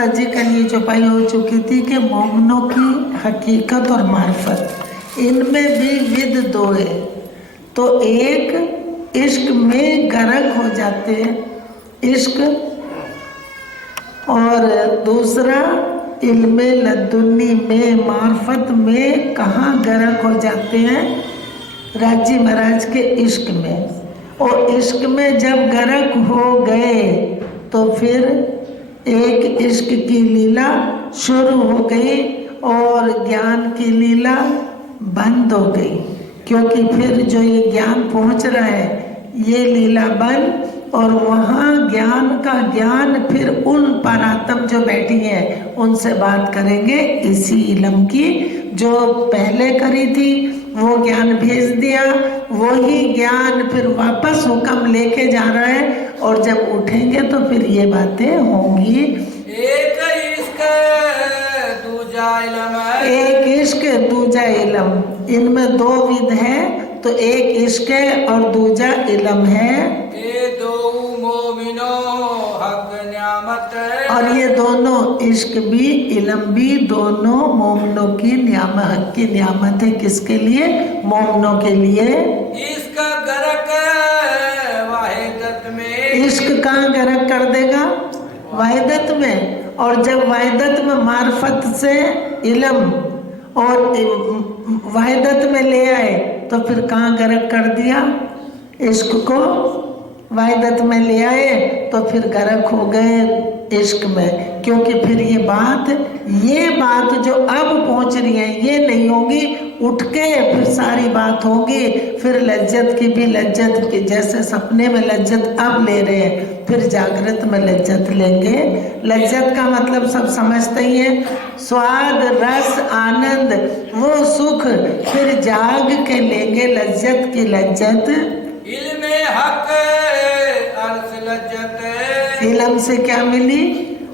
साथ जी कल ये चौपाई हो चुकी थी कि मोमिनों की हकीकत और मार्फत इनमें भी विद दो है। तो एक इश्क में गर्क हो जाते हैं, इश्क, और दूसरा इल्मे लदुन्नी में मार्फत में कहाँ गर्क हो जाते हैं? राजी महाराज के इश्क में। और इश्क में जब गर्क हो गए तो फिर एक इश्क की लीला शुरू हो गई और ज्ञान की लीला बंद हो गई, क्योंकि फिर जो ये ज्ञान पहुंच रहा है ये लीला बंद, और वहाँ ज्ञान का ज्ञान फिर उन परात्म जो बैठी है उनसे बात करेंगे इसी इल्म की जो पहले करी थी। वो ज्ञान भेज दिया, वही ज्ञान फिर वापस हुक्म लेके जा रहा है, और जब उठेंगे तो फिर ये बातें होंगी। एक इश्क दूजा इल्म, एक इश्क दूजा इल्म, इनमें दो विध है, तो एक इश्क है और दूजा इल्म है। ये दो मोमिनो हक नियामत है, और ये दोनों इश्क भी इल्म भी दोनों मोमिनों की हक की नियामत है। किसके लिए? मोमिनों के लिए। इसका गर्क वाहिदत में, इश्क कहाँ गर्क कर देगा? वाहिदत में। और जब वाहिदत में मार्फत से इल्म और वाहिदत में ले आए तो फिर कहाँ गर्क कर दिया? इश्क को वाहिदत में ले आए तो फिर गर्क हो गए इश्क में, क्योंकि फिर ये बात जो अब पहुंच रही है ये नहीं होगी, उठ के फिर सारी बात होगी। फिर लज्जत की भी लज्जत की, जैसे सपने में लज्जत अब ले रहे हैं फिर जागृत में लज्जत लेंगे। लज्जत का मतलब सब समझते ही है, स्वाद रस आनंद वो सुख, फिर जाग के लेंगे लज्जत की लज्जत। इल्मे हक अर्श लज्जत, इल्म से क्या मिली?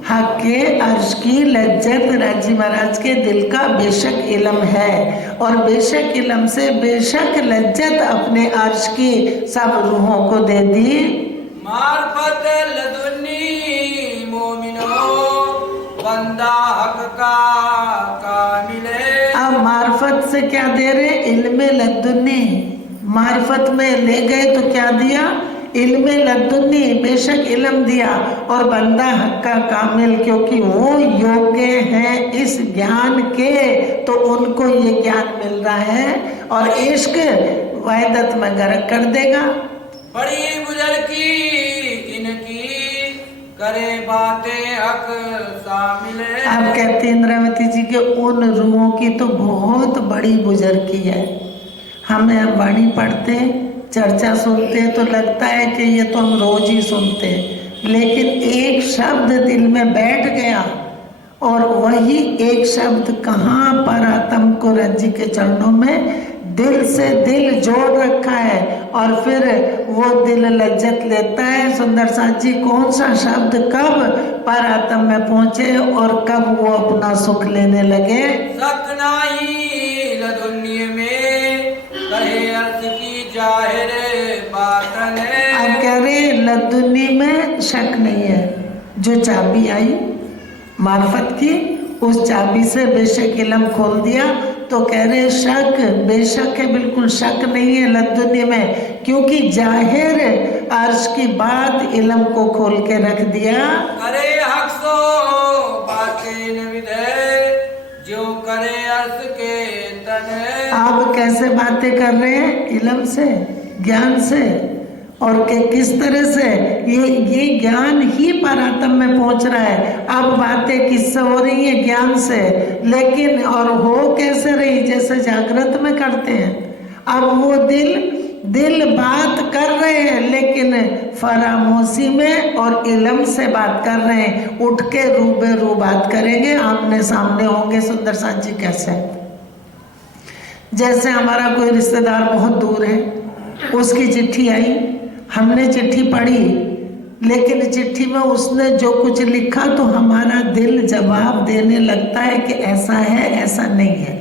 हक के अर्श की लज्जत। राजी महाराज के दिल का बेशक इल्म है, और बेशक इल्म से बेशक लज्जत अपने अर्श की सब रूहों को दे दी। मार्फत लदुन्नी मोमिनो बंदा हक का कामिल है। अब मार्फत से क्या दे रहे? इल्मे लदुन्नी। मार्फत में ले गए तो क्या दिया? इल्मे लदुन्नी, बेशक इल्म दिया, और बंदा हक का कामिल, क्योंकि वो योग्य हैं इस ज्ञान के, तो उनको ये ज्ञान मिल रहा है। और इश्क वाहिदत में गर्क कर देगा। बड़ी बुजुर्ग की इनकी करे बातें हक शामिल है। आप कहते इंद्रावती जी के उन रूहों की तो बहुत बड़ी बुजुर्गी है। हमें अब वाणी पढ़ते चर्चा सुनते तो लगता है कि ये तो हम रोज ही सुनते, लेकिन एक शब्द दिल में बैठ गया, और वही एक शब्द कहाँ पर आत्म को रज्जी के चरणों में दिल से दिल जोड़ रखा है, और फिर वो दिल लज्जत लेता है। सुंदर साथ जी कौन सा शब्द कब पर आत्म में पहुंचे और कब वो अपना सुख लेने लगे? सकनाई लदुन्नी में कहे अर्थ की जाहिर बातन है। अब कह रहे लदुन्नी में शक नहीं है, जो चाबी आई मार्फत की उस चाबी से बेशक इल्म खोल दिया, तो कह रहे शक बेशक है, बिल्कुल शक नहीं है लदुन्नी में, क्योंकि जाहिर अर्श की बात इल्म को खोल के रख दिया। करे हक सो बातें नविद है, जो करे अर्श के तन है। आप कैसे बातें कर रहे हैं? इल्म से, ज्ञान से, और के किस तरह से ये ज्ञान ही परात्म में पहुंच रहा है। अब बातें किससे हो रही है? ज्ञान से, लेकिन और हो कैसे रही? जैसे जागृत में करते हैं। अब वो दिल बात कर रहे हैं, लेकिन फरामोशी में और इल्म से बात कर रहे हैं। उठ के रूबेरू बात करेंगे, आमने सामने होंगे। सुंदर साथ जी कैसे? जैसे हमारा कोई रिश्तेदार बहुत दूर है, उसकी चिट्ठी आई, हमने चिट्ठी पढ़ी, लेकिन चिट्ठी में उसने जो कुछ लिखा तो हमारा दिल जवाब देने लगता है कि ऐसा है, ऐसा नहीं है।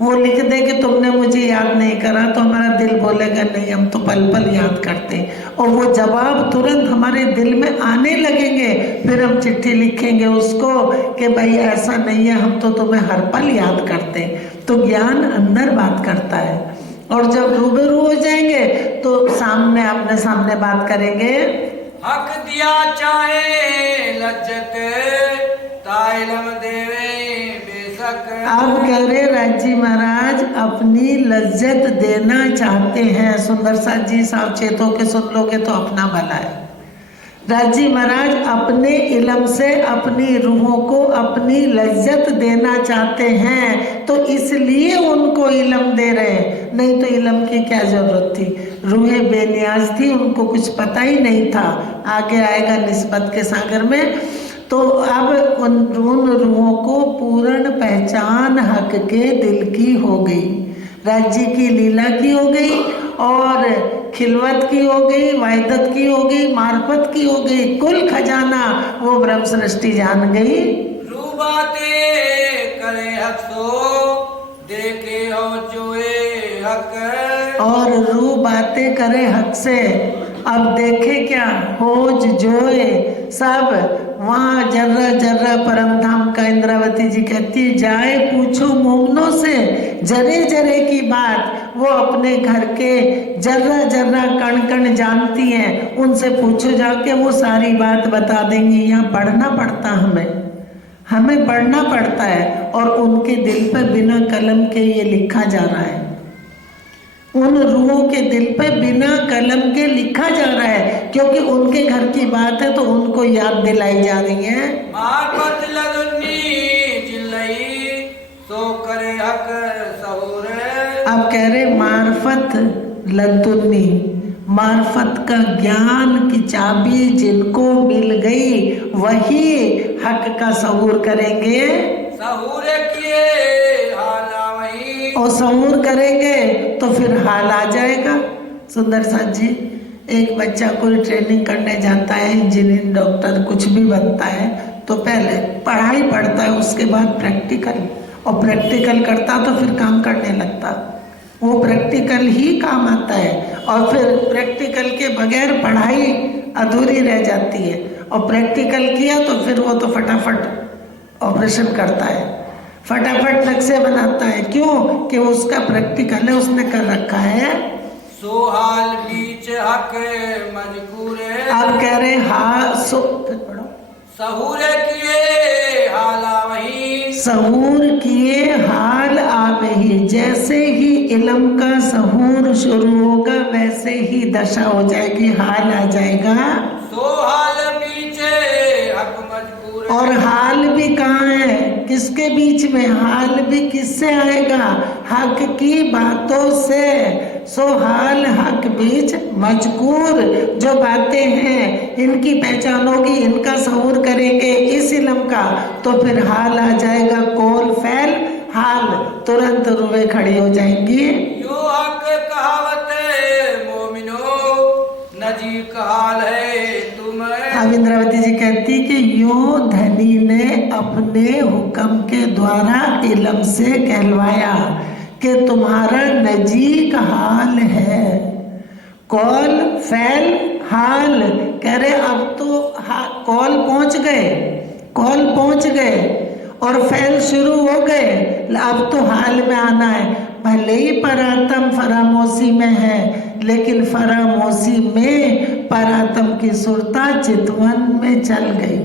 वो लिख दे कि तुमने मुझे याद नहीं करा, तो हमारा दिल बोलेगा नहीं, हम तो पल पल याद करते हैं। और वो जवाब तुरंत हमारे दिल में आने लगेंगे, फिर हम चिट्ठी लिखेंगे उसको कि भाई ऐसा नहीं है, हम तो तुम्हें हर पल याद करते हैं। तो ज्ञान अंदर बात करता है, और जब रूबरू हो जाएंगे तो सामने अपने सामने बात करेंगे। हक दिया चाहे लज्जत ताइलम देवे बेशक। अब कह रहे राजी महाराज अपनी लज्जत देना चाहते हैं। सुंदर साथ जी साहब चेतों के सुन लोगे तो अपना भला है। राजी महाराज अपने इल्म से अपनी रूहों को अपनी लज्जत देना चाहते हैं, तो इसलिए उनको इल्म दे रहे हैं, नहीं तो इल्म की क्या जरूरत थी। रूहें बेनियाज थी, उनको कुछ पता ही नहीं था। आगे आएगा निस्बत के सागर में। तो अब उन रूहों को पूर्ण पहचान हक के दिल की हो गई, राज्य की लीला की हो गई, और खिलवत की हो गई, वायदत की हो गई, मार्फत की हो गई, कुल खजाना वो ब्रह्म सृष्टि जान गई। रू बातें करे हक सो देखे हो जोए हक। और रू बातें करे हक से, अब देखे क्या, होज जोए सब। वहाँ जर्रा जर्रा परम धाम का इंद्रावती जी कहती जाए पूछो मोमनों से जरे जरे की बात, वो अपने घर के जर्रा जर्रा कण कण जानती हैं, उनसे पूछो जाके, वो सारी बात बता देंगी। यहाँ पढ़ना पड़ता हमें पढ़ना पड़ता है, और उनके दिल पर बिना कलम के ये लिखा जा रहा है। उन रूहों के दिल पे बिना कलम के लिखा जा रहा है, क्योंकि उनके घर की बात है तो उनको याद दिलाई जा रही है। मार्फत लदुन्नी जिल्लई सो करे हक सहूर। अब कह रहे मार्फत लदुन्नी, मार्फत का ज्ञान की चाबी जिनको मिल गई वही हक का सहूर करेंगे। सहूर किए हाला वही, और सहूर करेंगे तो फिर हाल आ जाएगा। सुंदर साथ जी, एक बच्चा कोई ट्रेनिंग करने जाता है, इंजीनियर डॉक्टर कुछ भी बनता है, तो पहले पढ़ाई पढ़ता है, उसके बाद प्रैक्टिकल, और प्रैक्टिकल करता तो फिर काम करने लगता। वो प्रैक्टिकल ही काम आता है, और फिर प्रैक्टिकल के बगैर पढ़ाई अधूरी रह जाती है। और प्रैक्टिकल किया तो फिर वो तो फटाफट ऑपरेशन करता है, फटाफट नक्शे बनाता है। क्यों? कि उसका प्रैक्टिकल है, उसने कर रखा है। सोहाल बीच हक मजकूर। आप कह रहे फिर पढ़ो। सहूर किए हाला वही, सहूर किए हाल आवे। जैसे ही इल्म का सहूर शुरू होगा वैसे ही दशा हो जाएगी, हाल आ जाएगा। सोहाल बीच हक मजकूर। और हाल भी कहाँ है, किसके बीच में? हाल भी किससे आएगा? हक की बातों से। सो हाल हक बीच मजकूर, जो बातें हैं इनकी पहचान होगी, इनका सहूर करेंगे इस इल्म का, तो फिर हाल आ जाएगा। कौल फैल हाल, तुरंत रुए खड़ी हो जाएंगी। यो हक कहावत मोमिनो नजीक हाल है तुम्हें। अब इंद्रावती जी कहती कि यो धनी ने अपने हुक्म के द्वारा इल्म से कहलवाया कि तुम्हारा नजीक हाल है। कौल फैल हाल, कह रहे अब तो कौल पहुंच गए, कौल पहुंच गए और फैल शुरू हो गए, अब तो हाल में आना है। भले ही परातम फरामोशी में है, लेकिन फरामोशी में परातम की सुरता चितवन में चल गई।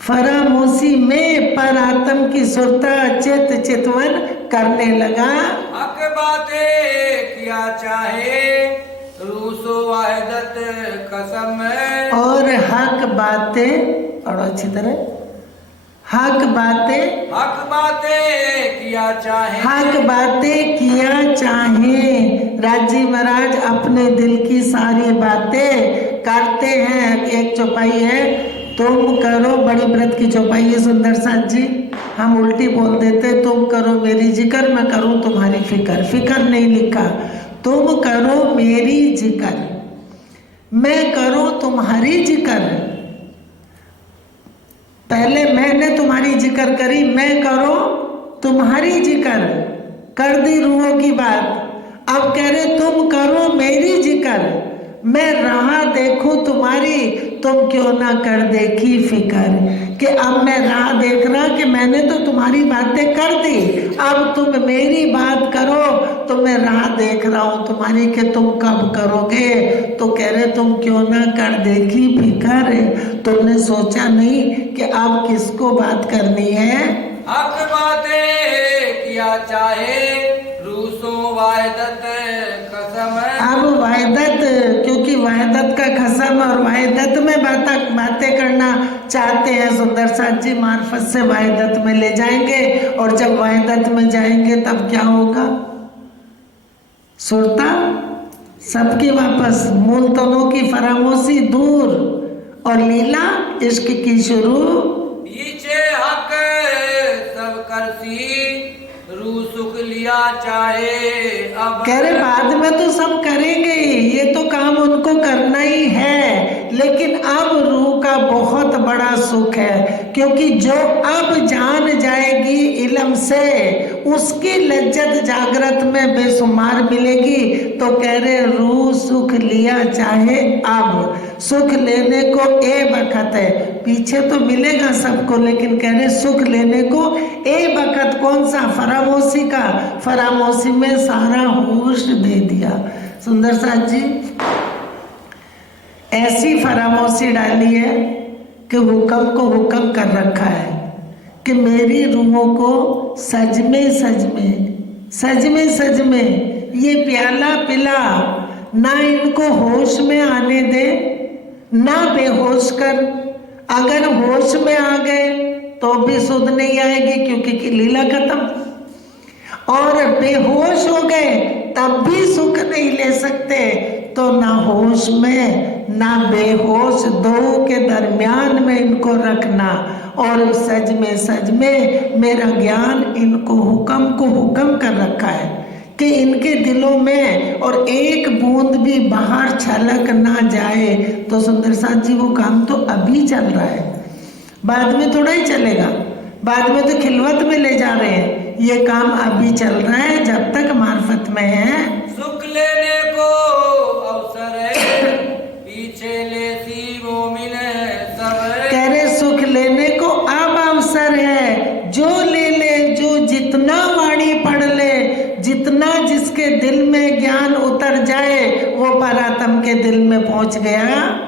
फरामोशी में परातम की सुरता चितवन करने लगा। हक बातें किया चाहे रूसो वाहिदत कसम। और हक बातें, और अच्छी तरह हक बातें किया चाहे, हक बातें किया चाहे। राजी महाराज अपने दिल की सारी बातें करते हैं। एक चौपाई है, तुम करो, बड़ी व्रत की चौपाई है सुंदर साथ जी। हम उल्टी बोल देते, तुम करो मेरी जिक्र, मैं करूं तुम्हारी फिक्र। फिक्र नहीं लिखा, तुम करो मेरी जिक्र, मैं करूं तुम्हारी जिक्र। पहले मैंने तुम्हारी जिक्र करी, मैं करो तुम्हारी जिक्र। कर दी रूहों की बात। अब कह रहे तुम करो मेरी जिक्र, मैं राह देखूं तुम्हारी, तुम क्यों ना कर देखी फिक्र। कि अब मैं राह देख रहा कि मैंने तो तुम्हारी बातें कर दी, अब तुम मेरी बात करो, तो मैं राह देख रहा हूं तुम्हारी कि तुम कब करोगे। तो कह रहे तुम क्यों ना कर देखी फिक्र, तुमने सोचा नहीं कि अब किसको बात करनी है। हक बातें किया चाहे रूसो वायदत कसम। अब वायदत, क्योंकि वायदत का कसम और वायदत में बातें करना चाहते हैं, सुंदर साथ जी मार्फत से वायदत में ले जाएंगे। और जब वायदत में जाएंगे तब क्या होगा? सुरता सबकी वापस, मूल तनों की फरामोशी दूर, और लीला इश्क की शुरू। पीछे हक सब करसी रू सुख लिया चाहे अब। कह रहे बाद में तो सब करेंगे ही, ये तो काम उनको करना ही है, लेकिन अब रूह का बहुत बड़ा सुख है, क्योंकि जो अब जान जाएगी इल्म से उसकी लज्जत जागृत में बेशुमार मिलेगी। तो कह रहे रूह सुख लिया चाहे अब, सुख लेने को ए बखत है, पीछे तो मिलेगा सबको, लेकिन कह रहे सुख लेने को ए बखत। कौन सा? फरामोशी का, फरामोशी में सारा होश दे दिया। सुंदर साथ जी ऐसी फरामोशी डाली है कि हुक्म को हुक्म कर रखा है कि मेरी रूहों को सज में सज में, सज में सज में ये प्याला पिला, ना इनको होश में आने दे ना बेहोश कर। अगर होश में आ गए तो भी सुध नहीं आएगी क्योंकि लीला खत्म, और बेहोश हो गए तब भी सुख नहीं ले सकते। तो ना होश में ना बेहोश, दो के दरमियान में इनको रखना, और सज में मेरा ज्ञान इनको हुक्म को हुक्म कर रखा है कि इनके दिलों में और एक बूंद भी बाहर छलक ना जाए। तो सुंदर साथ जी वो काम तो अभी चल रहा है, बाद में थोड़ा ही चलेगा, बाद में तो खिलवत में ले जा रहे हैं। ये काम अभी चल रहा है जब तक मार्फत में है। सुख लेने को अवसर है पीछे लेती मोमिन सब। कह रहे सुख लेने को अब अवसर है, जो ले ले, जो जितना वाणी पढ़ ले, जितना जिसके दिल में ज्ञान उतर जाए वो परात्म के दिल में पहुंच गया।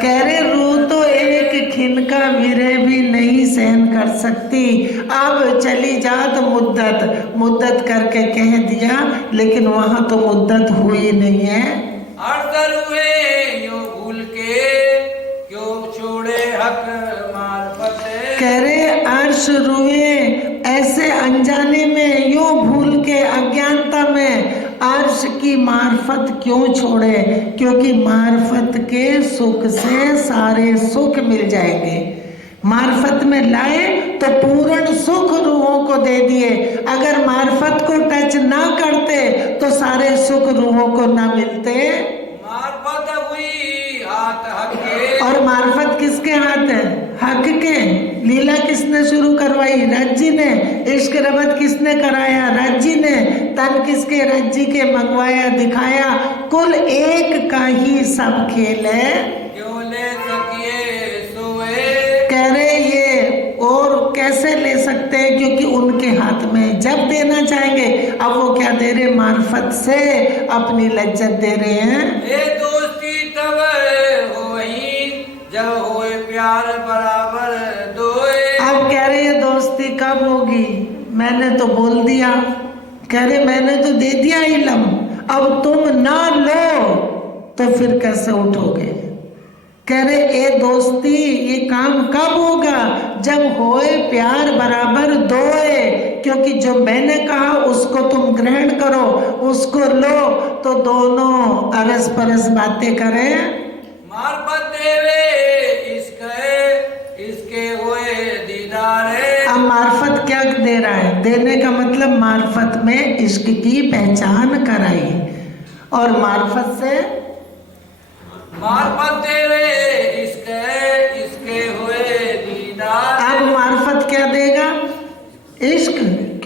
कह रहे रूह तो एक खिन का विरह भी नहीं सहन कर सकती, अब चली जात मुद्दत, मुद्दत करके कह दिया, लेकिन वहां तो मुद्दत हुई नहीं है। अड़सर हुए यो भूल के क्यों छोड़े हक मार्फत। कह रहे अर्श रुए ऐसे अनजाने में, यूं भूल के अज्ञानता में अर्श की मार्फत क्यों छोड़े, क्योंकि मार्फत के सुख से सारे सुख मिल जाएंगे। मार्फत में लाए तो पूर्ण सुख रूहों को दे दिए, अगर मार्फत को टच ना करते तो सारे सुख रूहों को ना मिलते। मार्फत हुई हाथ हक के, और मार्फत किसके हाथ है? हक के। लीला किसने शुरू करवाई? रज्जी ने। इश्क रबत किसने कराया? रज्जी ने। तन किसके? रज्जी के मंगवाया दिखाया। कुल एक का ही सब खेल है। क्यों ले सकिए सोए। कह रहे ये और कैसे ले सकते हैं, क्योंकि उनके हाथ में जब देना चाहेंगे। अब वो क्या दे रहे? मार्फत से अपनी लज्जत दे रहे हैं। ये दोस्ती तब होई जब होए प्यार बराबर दोए। अब कह रहे ये दोस्ती कब होगी? मैंने तो बोल दिया। कह रहे मैंने तो दे दिया इल्म, अब तुम ना लो तो फिर कैसे उठोगे? कह रहे ए दोस्ती ये काम कब होगा? जब होए प्यार बराबर दोए, क्योंकि जो मैंने कहा उसको तुम ग्रहण करो, उसको लो, तो दोनों अरस परस बातें करें। मार्फत देवे इसके हुए दीदार है। अब मार्फत क्या दे रहा है? देने का मतलब मार्फत में इश्क की पहचान कराई, और मार्फत से मार्फत देवे इसके हुए दीदार। अब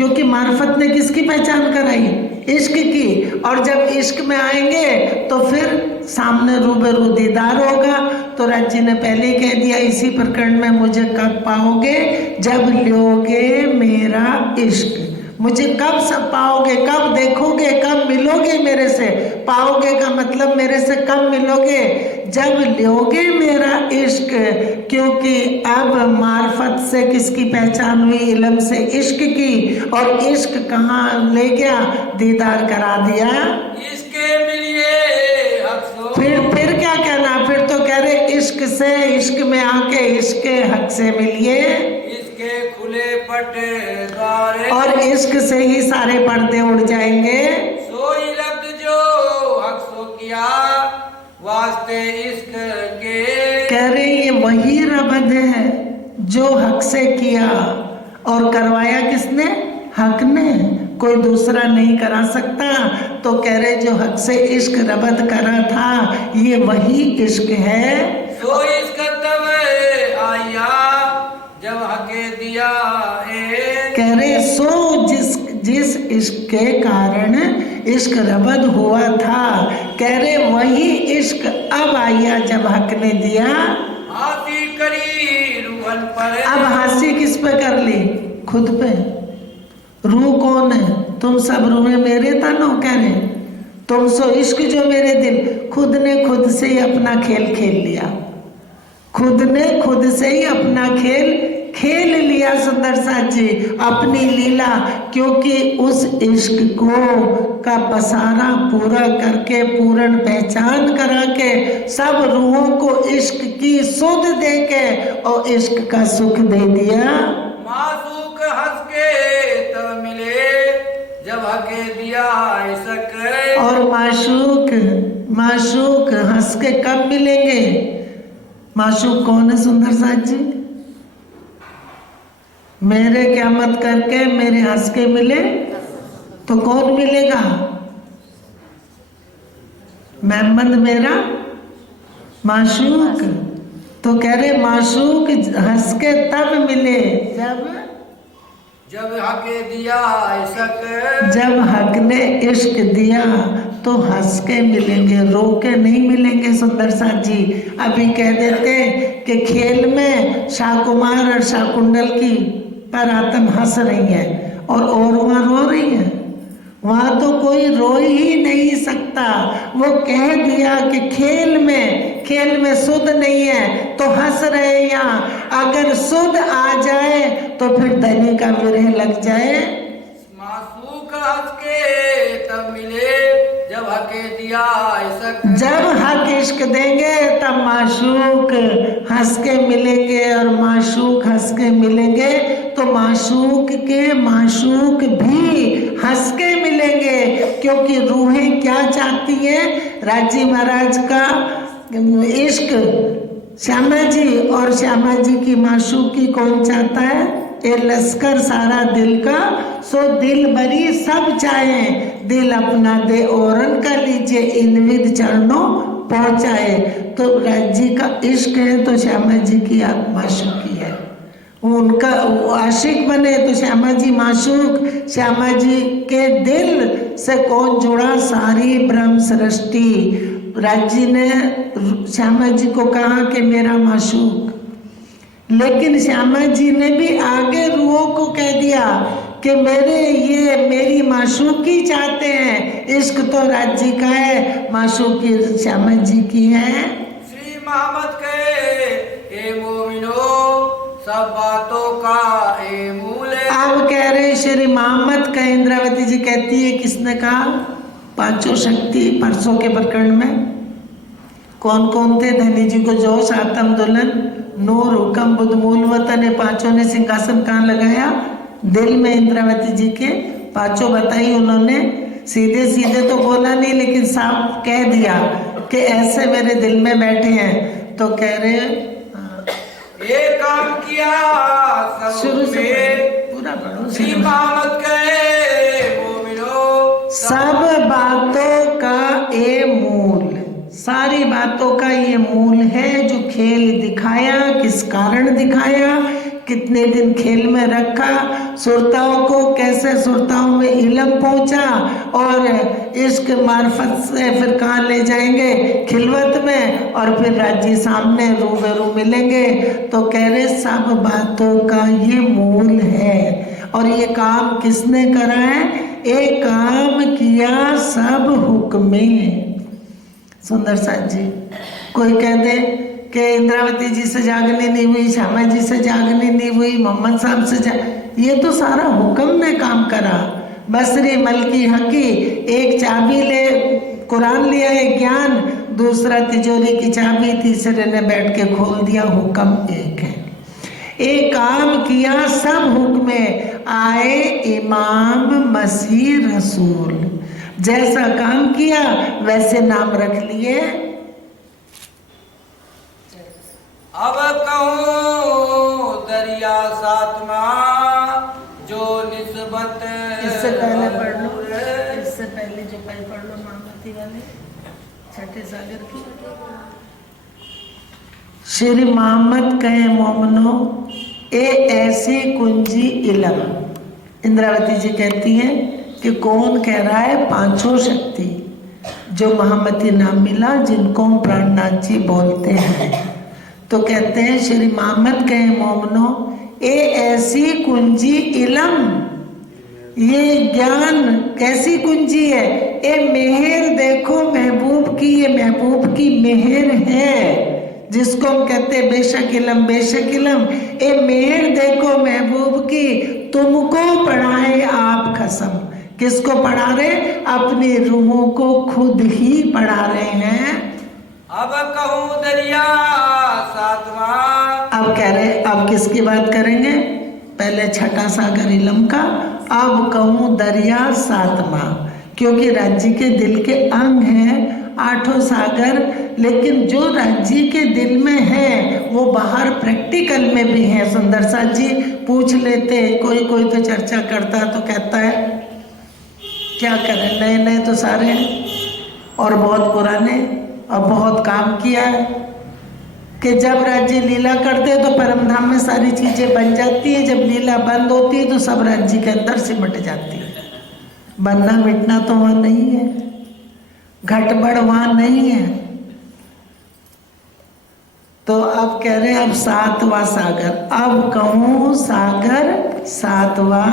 क्योंकि मार्फत ने किसकी पहचान कराई? इश्क की। और जब इश्क में आएंगे तो फिर सामने रूबरू दीदार होगा। तो राज जी ने पहले ही कह दिया इसी प्रकरण में, मुझे कब पाओगे? जब लोगे मेरा इश्क। मुझे कब सब पाओगे, कब देखोगे, कब मिलोगे मेरे से? पाओगे का मतलब मेरे से कब मिलोगे? जब लोगे मेरा इश्क। क्योंकि अब मार्फत से किसकी पहचान हुई? इल्म से इश्क की। और इश्क कहाँ ले गया? दीदार करा दिया। इसके मिलिए अक्सो। फिर क्या कहना? फिर तो कह रहे इश्क से, इश्क में आके इश्क के हक से मिलिए। इसके खुले पटे द्वारे। और इश्क से ही सारे पर्दे उड़ जाएंगे। सोई लब्ध जो हक सो किया वास्ते इश्क के। कह रहे ये वही रबद है जो हक से किया। और करवाया किसने? हक ने। कोई दूसरा नहीं करा सकता। तो कह रहे जो हक से इश्क रबद करा था, ये वही इश्क है। सो इश्क तब आया जब हके दिया है। कह रहे सो जिस इश्क के कारण इश्क रबद हुआ था, कह रहे वही इश्क अब आया जब हक ने दिया। हाथी करी रूहन पर। अब हासी किस पे कर ली? खुद पे। रूह कौन है? तुम सब रूहें मेरे तन हो। कह रहे तुम सो इश्क जो मेरे दिल। खुद ने खुद से ही अपना खेल खेल लिया। खुद ने खुद से ही अपना खेल लिया सुंदर साथ जी, अपनी लीला। क्योंकि उस इश्क को का पसारा पूरा करके, पूर्ण पहचान करा के, सब रूहों को इश्क की सुध दे के और इश्क का सुख दे दिया। मासूक हंस के तब मिले जब हके दिया इश्क। और माशूक हंस के कब मिलेंगे? माशूक कौन है सुंदर साथ जी? मेरे क़यामत करके मेरे हंस के मिले तो कौन मिलेगा? मोहम्मद मेरा माशूक। तो कह रहे माशूक हंस के तब मिले जब हके दिया इश्क। जब हक ने इश्क दिया तो हंस के मिलेंगे, रो के नहीं मिलेंगे सुंदर साथ जी। अभी कह देते कि खेल में शाकुमार और शाकुंडल की पर आत्म हंस रही है और वहाँ रो रही है। वहाँ तो कोई रो ही नहीं सकता। वो कह दिया कि खेल में सुध नहीं है तो हंस रहे यहाँ। अगर सुध आ जाए तो फिर धनी का विरह लग जाए। मासूक हंस के तब मिले जब हके दिया इश्क। जब हक इश्क देंगे तब माशूक हंस के मिलेंगे। और माशूक हंस के मिलेंगे तो माशूक के माशूक भी हंस के मिलेंगे। क्योंकि रूहें क्या चाहती हैं? राजी महाराज का इश्क श्यामा जी, और श्यामा जी की माशूकी कौन चाहता है? ये लश्कर सारा दिल का, सो दिल भरी सब चाहे। दिल अपना दे औरन का लीजिए, इनविद चरणों पहुँचाए। तो राज जी का इश्क है तो श्यामा जी की माशूकी है। उनका आशिक बने तो श्यामा जी माशूक। श्यामा जी के दिल से कौन जुड़ा? सारी ब्रह्म सृष्टि। राज जी ने श्यामा जी को कहा कि मेरा माशूक। लेकिन श्यामा जी ने भी आगे रूहों को कह दिया कि मेरी माशूकी चाहते हैं। इश्क तो राज जी का है, माशूकी श्यामा जी की है। श्री मोहम्मद के ए मोमिनो सब बातों का ए मूल है। अब कह रहे श्री मोहम्मद का। इंद्रावती जी कहती है किसने कहा? पांचों शक्ति परसों के प्रकरण में कौन कौन थे? धनी जी को जोश, आत्म, दुल्हन, नूर, हुक्म, बुद्ध, मूल वतन। पांचों ने सिंहासन कहाँ लगाया? दिल में। इंद्रावती जी के पांचों बताई उन्होंने। सीधे सीधे तो बोला नहीं, लेकिन साफ कह दिया कि ऐसे मेरे दिल में बैठे हैं। तो कह रहे एक काम किया शुरू से पूरा पढ़ो। श्री मोहम्मद के मोमिनो सब बातों का ये मूल, सारी बातों का ये मूल है। जो खेल दिखाया, किस कारण दिखाया, कितने दिन खेल में रखा, सुरताओं को कैसे सुरताओं में इलम पहुंचा और इश्क मार्फत से फिर कहाँ ले जाएंगे, खिलवत में, और फिर राज्य सामने रूबरू मिलेंगे। तो कह रहे सब बातों का ये मूल है। और ये काम किसने करा है? एक काम किया सब हुक्मे। सुंदर साथ जी कोई कह दे कि इंद्रावती जी से जागनी नहीं हुई, श्यामा जी से जागनी नहीं हुई, मोहम्मद साहब से ये तो सारा हुक्म ने काम करा। बसरी मलकी हकी एक चाबी ले कुरान लिया है ज्ञान, दूसरा तिजोरी की चाबी, तीसरे ने बैठ के खोल दिया। हुक्म एक है। एक काम किया सब हुक्मे, आए इमाम मसीह रसूल। जैसा काम किया वैसे नाम रख लिए। अब कहूँ दरिया सातवा जो निस्बत। इससे पहले पढ़ लो, इससे पहले जो पढ़ लो महामती वाले छठे सागर की। श्री मोहम्मद कहे मोमनो ए ऐसी कुंजी इलम। इंद्रावती जी कहती हैं कि कौन कह रहा है? पांचों शक्ति जो महामती नाम मिला, जिनको हम प्राणनाथ जी बोलते हैं। तो कहते हैं श्री मोहम्मद कहे मोमनो ए ऐसी कुंजी इलम, ये ज्ञान कैसी कुंजी है? ए मेहर देखो महबूब की, ये महबूब की मेहर है जिसको हम कहते हैं बेशक इलम बेशक इलम। ए मेहर देखो महबूब की, तुमको पढ़ाए आप कसम। किसको पढ़ा रहे? अपनी रूहों को खुद ही पढ़ा रहे हैं। अब कहूँ दरिया सातवा। अब कह रहे अब किसकी बात करेंगे? पहले छठा सागर इलम का, अब कहूँ दरिया सातवां, क्योंकि राज्य के दिल के अंग हैं आठों सागर, लेकिन जो राज्य के दिल में है वो बाहर प्रैक्टिकल में भी है। सुंदर साथ जी पूछ लेते, कोई कोई तो चर्चा करता तो कहता है क्या करें, नए नए तो सारे हैं और बहुत पुराने और बहुत काम किया है कि जब राज्य लीला करते हैं तो परमधाम में सारी चीजें बन जाती है, जब लीला बंद होती है तो सब राज्य के अंदर सिमट जाती है। बनना मिटना तो वहाँ नहीं है, घटबड़ वहाँ नहीं है। तो अब कह रहे हैं अब सातवां सागर। अब कहूँ सागर सातवां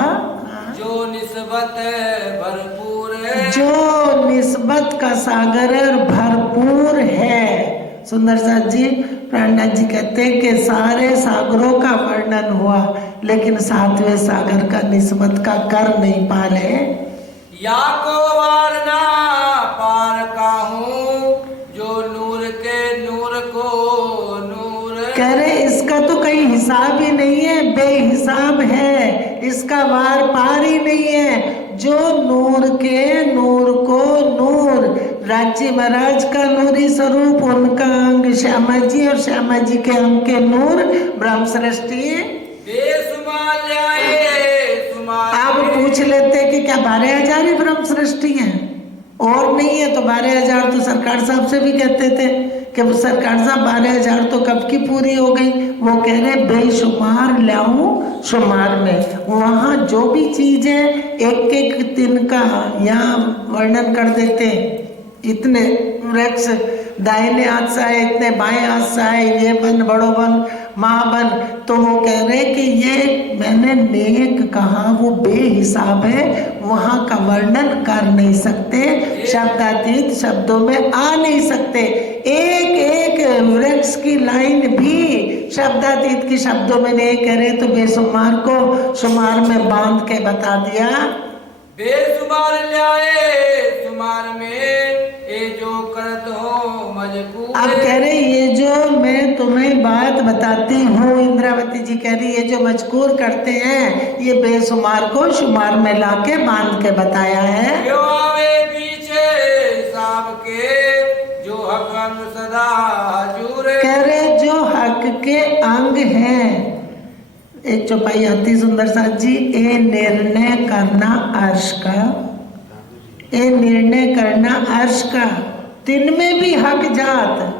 जो निस्बत भरपूर है, जो निस्बत का सागर भरपूर है। सुंदर साथ जी प्राणनाथ जी कहते हैं कि सारे सागरों का वर्णन हुआ, लेकिन सातवें सागर का निस्बत का कर नहीं पा रहे। या को वारना पार का हूँ, जो नूर के नूर को नूर। कह रहे इसका तो कहीं हिसाब ही नहीं है, बेहिसाब है, इसका वार पार ही नहीं है। जो नूर के नूर को नूर, राज्य महाराज का नूरी स्वरूप, उनका अंग श्यामा जी और श्यामा जी के अंग के नूर ब्रह्म सृष्टि। आप पूछ लेते कि क्या 12,000 ही ब्रह्म सृष्टि है और नहीं है? तो 12,000 तो सरकार साहब से भी कहते थे कि सरकार साहब 12,000 तो कब की पूरी हो गई। वो कह रहे बेशुमार लाऊं शुमार में। वहाँ जो भी चीज है एक एक दिन का यहाँ वर्णन कर देते, इतने वृक्ष दाहिने हाथ से आए, इतने बाएं हाथ से आए, ये बन बड़ो बन महाबन। तो वो कह रहे कि ये मैंने नेक कहा, वो बेहिसाब है, वहाँ का वर्णन कर नहीं सकते, शब्दातीत शब्दों में आ नहीं सकते। एक एक वृक्ष की लाइन भी शब्दातीत की शब्दों में नहीं कह रहे, तो बेशुमार को शुमार में बांध के बता दिया। बेशुमार ल्याए शुमार में ये जो करत हो मजबूर। आप कह रहे ये जो मैं तुम्हें बात बताती हूँ, इंद्रावती जी कह रही ये जो मजकूर करते हैं ये बेशुमार को शुमार में लाके बांध के बताया है। क्यों आवे पीछे साहब के जो हक अंग सदा हजूर। कह रहे जो हक के अंग हैं। एक चौपाई आती सुंदर साथ जी, ए निर्णय करना अर्श का, ए निर्णय करना अर्श का, दिन में भी हक जात,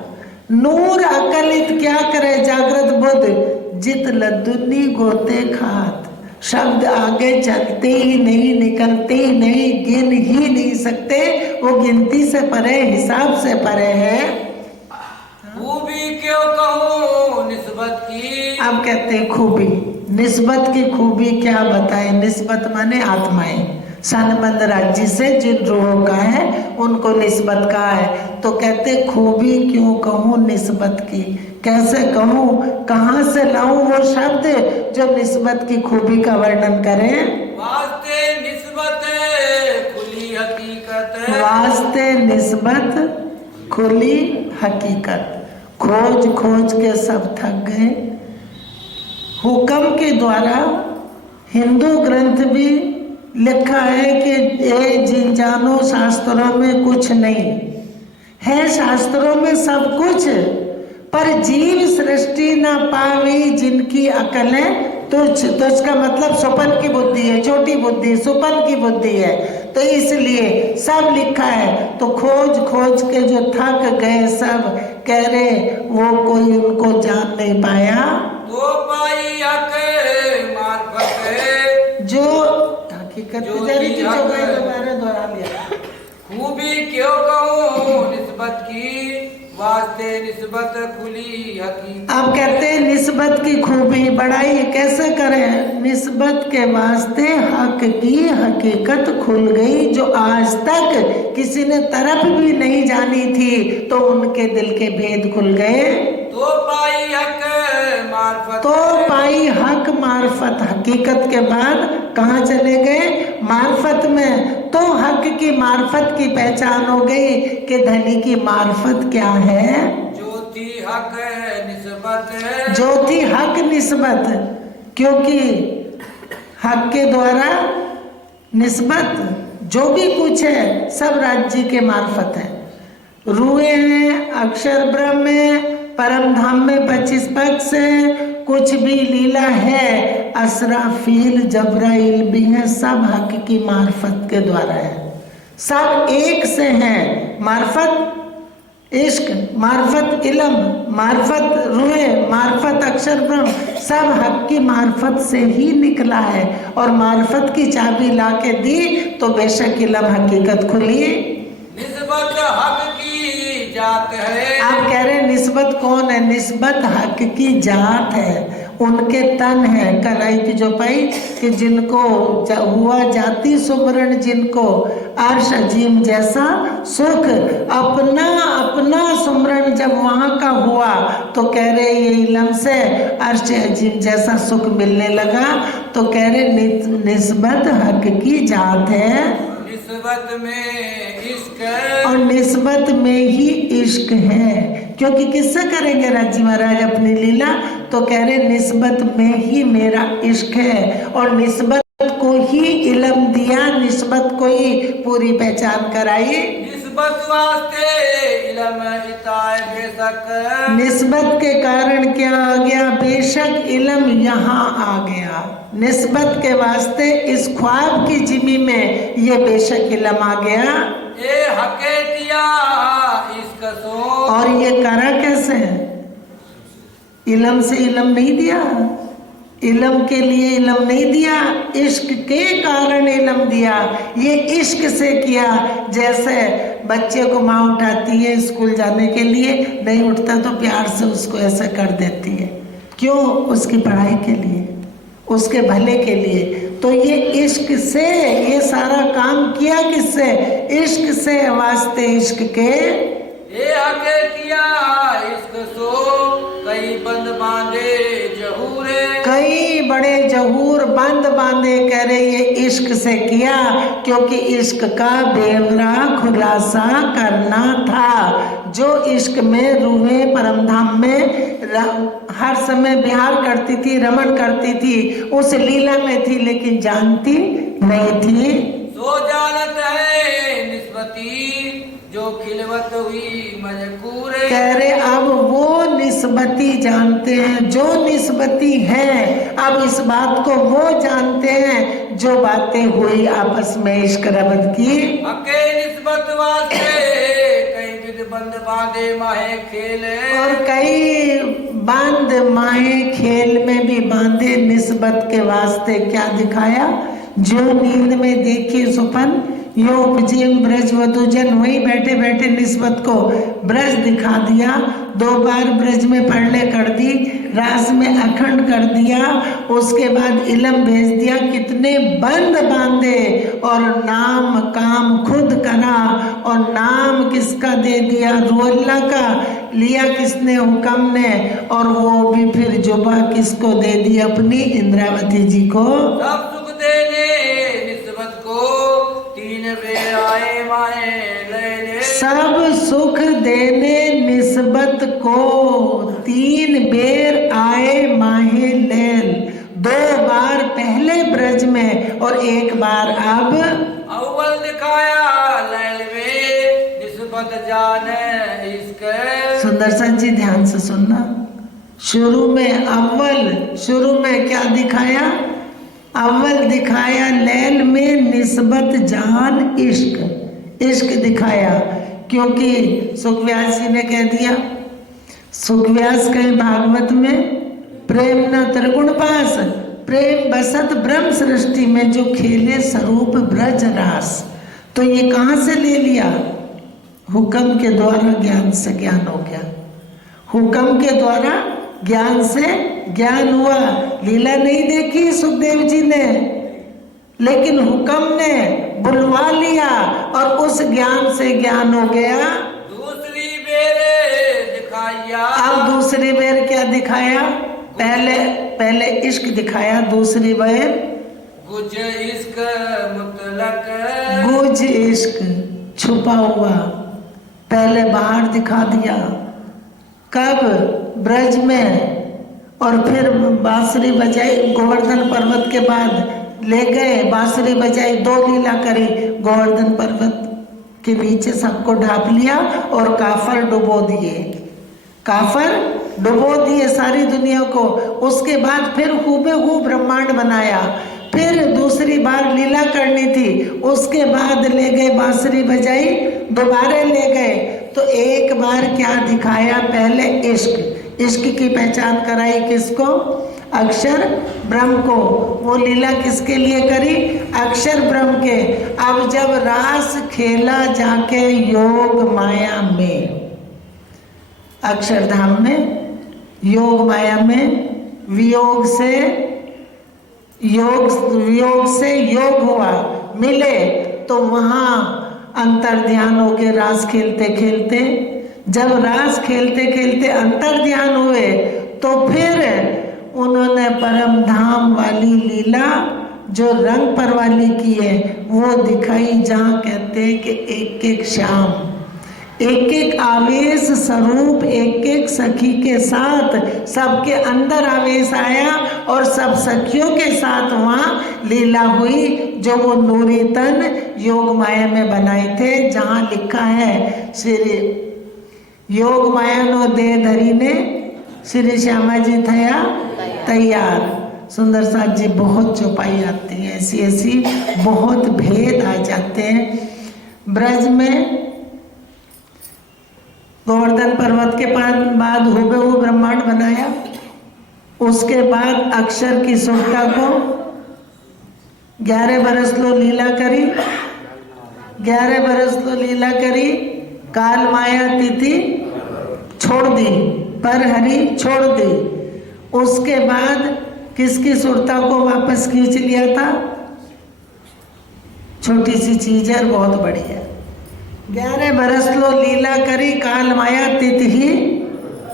नूर अकलित क्या करे जागृत बुद्ध, जित लद्दुनी गोते खात। शब्द आगे चलते ही नहीं, निकलते ही नहीं, गिन ही नहीं सकते, वो गिनती से परे, हिसाब से परे है। खूबी क्यों कहूँ निस्बत की। अब कहते हैं खूबी, निस्बत की खूबी क्या बताए। निस्बत माने आत्माएं, सनबंद राज्य से जिन रूहों का है उनको निस्बत का है। तो कहते खूबी क्यों कहूँ निस्बत की, कैसे कहूँ, कहाँ से लाऊं वो शब्द जो निस्बत की खूबी का वर्णन करें। वास्ते निस्बत खुली हकीकत, वास्ते निस्बत खुली हकीकत। खोज खोज के सब थक गए। हुक्म के द्वारा हिंदू ग्रंथ भी लिखा है कि ये जिन जानो शास्त्रों में कुछ नहीं है, शास्त्रों में सब कुछ, पर जीव सृष्टि ना पावी जिनकी अकलें तुच्छ। तो इसका मतलब सुपन की बुद्धि है, छोटी बुद्धि, सुपन की बुद्धि है, तो इसलिए सब लिखा है। तो खोज खोज के जो थक गए सब, कह रहे वो कोई उनको जान नहीं पाया। तो पाई हक मार्फत, जो हकीकत की जरी की चौपाई दोबारा दोहरा लिया। खूबी क्यों कहूँ निस्बत की, वास्ते निस्बत खुली हकीकत। आप कहते हैं निस्बत की खूबी बढ़ाई कैसे करें। निस्बत के वास्ते हक की हकीकत खुल गई, जो आज तक किसी ने तरफ भी नहीं जानी थी, तो उनके दिल के भेद खुल गए। तो पाई हक मार्फत, तो पाई हक मार्फत, हकीकत के बाद कहाँ चले गए, मार्फत में। तो हक की मार्फत की पहचान हो गई कि धनी की मार्फत क्या है, ज्योति हक निस्बत, ज्योति हक निस्बत, क्योंकि हक के द्वारा निस्बत जो भी कुछ है सब राज्य के मार्फत है। रूए हैं, अक्षर ब्रह्म में, परम धाम में 25 पक्ष है, कुछ भी लीला है, असराफील जबराइल भी है, सब हक की मार्फत के द्वारा है। सब एक से हैं, मार्फत इश्क, मार्फत इलम, मार्फत रूए, मार्फत अक्षर ब्रह्म, सब हक की मार्फत से ही निकला है। और मार्फत की चाबी ला के दी तो बेशक इलम हकीकत खुली। निस्बत हक की जात है। आप कह रहे हैं निस्बत कौन है, निस्बत हक की जात है, उनके तन है। कलाई की जो पाई कि जिनको हुआ जाति सुमरण, जिनको अर्श अजीम जैसा सुख, अपना अपना सुमरण जब वहाँ का हुआ तो कह रहे ये इलम से अर्श अजीम जैसा सुख मिलने लगा। तो कह रहे निस्बत हक की जात है, निस्बत में इश्क, और निस्बत में ही इश्क है। क्योंकि किससे करेंगे राज्य महाराज अपनी लीला, तो कह रहे निस्बत में ही मेरा इश्क है, और निस्बत को ही इल्म दिया, निस्बत को ही पूरी पहचान कराई। निस्बत वास्ते इल्म इताए बेशक, निस्बत के कारण क्या आ गया, बेशक इल्म यहाँ आ गया। निस्बत के वास्ते इस ख्वाब की जिमी में ये बेशक इल्म आ गया। ए हके दिया इश्क सो, और ये करा कैसे है, इल्म से इल्म नहीं दिया, इल्म के लिए इल्म नहीं दिया, इश्क के कारण इल्म दिया। ये इश्क से किया। जैसे बच्चे को माँ उठाती है स्कूल जाने के लिए, नहीं उठता तो प्यार से उसको ऐसा कर देती है, क्यों, उसकी पढ़ाई के लिए, उसके भले के लिए। तो ये इश्क से ये सारा काम किया, किससे, इश्क से, वास्ते इश्क के। ए हके दिया इश्क सो, कई बंद बांधे जहूरे, कई बड़े जहूर बंद बांधे, कह रहे ये इश्क से किया, क्योंकि इश्क का बेवरा खुलासा करना था। जो इश्क में रूहे परमधाम में हर समय विहार करती थी, रमण करती थी, उस लीला में थी, लेकिन जानती नहीं थी। सो जानत है निस्बती, जो खिलवत हुई मजकूर, कह रहे अब वो निस्बती जानते हैं, जो निस्बती हैं, अब इस बात को वो जानते हैं जो बातें हुई आपस में इश्क रबत की। हके निस्बत वास्ते कई विध बंद बांधे माहे खेले, और कई बांध माए खेल में भी बांधे निस्बत के वास्ते क्या दिखाया, जो नींद में देखी सुपन यो उपजिम ब्रज वधुजन, वही बैठे बैठे निस्बत को ब्रज दिखा दिया। 2 बार ब्रज में पढ़ले कर दी, रास में अखंड कर दिया, उसके बाद इलम भेज दिया। कितने बंद बांधे और नाम काम खुद करा, और नाम किसका दे दिया, रुअल्लाह का लिया किसने, हुक्म ने, और वो भी फिर जुबा किसको दे दी, अपनी इंद्रावती जी को। सब सुख देने निस्बत को 3 बेर आए माए ले। सब सुख देने निस्बत को 3 बेर आए माहे लैल, 2 बार पहले ब्रज में और 1 बार अब। अव्वल दिखाया लैल में निस्बत जाने इसके। सुंदर सा जी ध्यान से सुनना, शुरू में अव्वल, शुरू में क्या दिखाया, अव्वल दिखाया लैल में निस्बत जान इश्क, इश्क दिखाया। क्योंकि सुखव्यास जी ने कह दिया, सुखव्यास कहे भागवत में, प्रेम न त्रिगुण पास, प्रेम बसत ब्रह्म सृष्टि में जो खेले स्वरूप ब्रज रास। तो ये कहाँ से ले लिया, हुक्म के द्वारा ज्ञान से ज्ञान हो गया, हुक्म के द्वारा ज्ञान से ज्ञान हुआ। लीला नहीं देखी सुखदेव जी ने, लेकिन हुक्म ने बुलवा लिया और उस ज्ञान से ज्ञान हो गया। दूसरी बेर दिखाया, अब दूसरी बेर क्या दिखाया, पहले इश्क दिखाया, दूसरी बेर गुज इश्क मुतलक, गुज इश्क छुपा हुआ पहले बाहर दिखा दिया। कब, ब्रज में, और फिर बांसुरी बजाई, गोवर्धन पर्वत के बाद ले गए, बांसुरी बजाई, 2 लीला करी, गोवर्धन पर्वत के नीचे सबको ढाप लिया और काफर डुबो दिए, काफर डुबो दिए सारी दुनिया को। उसके बाद फिर हूबहू ब्रह्मांड बनाया, फिर दूसरी बार लीला करनी थी, उसके बाद ले गए बांसुरी बजाई, दोबारा ले गए। तो 1 बार क्या दिखाया, पहले इश्क, इश्क की पहचान कराई किसको, अक्षर ब्रह्म को। वो लीला किसके लिए करी, अक्षर ब्रह्म के। अब जब रास खेला जाके योग माया में, अक्षरधाम में, योग माया में, वियोग से योग हुआ, मिले, तो वहाँ अंतर ध्यान हो के रास खेलते खेलते, जब रास खेलते खेलते अंतर ध्यान हुए, तो फिर उन्होंने परम धाम वाली लीला जो रंग पर वाली की है वो दिखाई, जहाँ कहते हैं कि एक एक शाम, एक एक आवेश स्वरूप, एक एक सखी के साथ, सबके अंदर आवेश आया और सब सखियों के साथ वहाँ लीला हुई, जो वो नूरी तन योग माया में बनाए थे। जहाँ लिखा है श्री योग माया नो दे धरी ने श्री श्यामा जी थया तैयार। सुंदर साथ जी बहुत चौपाई आती है, ऐसी ऐसी बहुत भेद आ जाते हैं। ब्रज में गोवर्धन पर्वत के बाद हूबहू ब्रह्मांड बनाया, उसके बाद अक्षर की सुरता को 11 बरस लो लीला करी, 11 बरस लो लीला करी, काल माया तिथि छोड़ दी, पर हरि छोड़ दी। उसके बाद किसकी सुरता को वापस खींच लिया था, छोटी सी चीज है बहुत बड़ी है। 11 बरस लो लीला करी, काल माया तिथि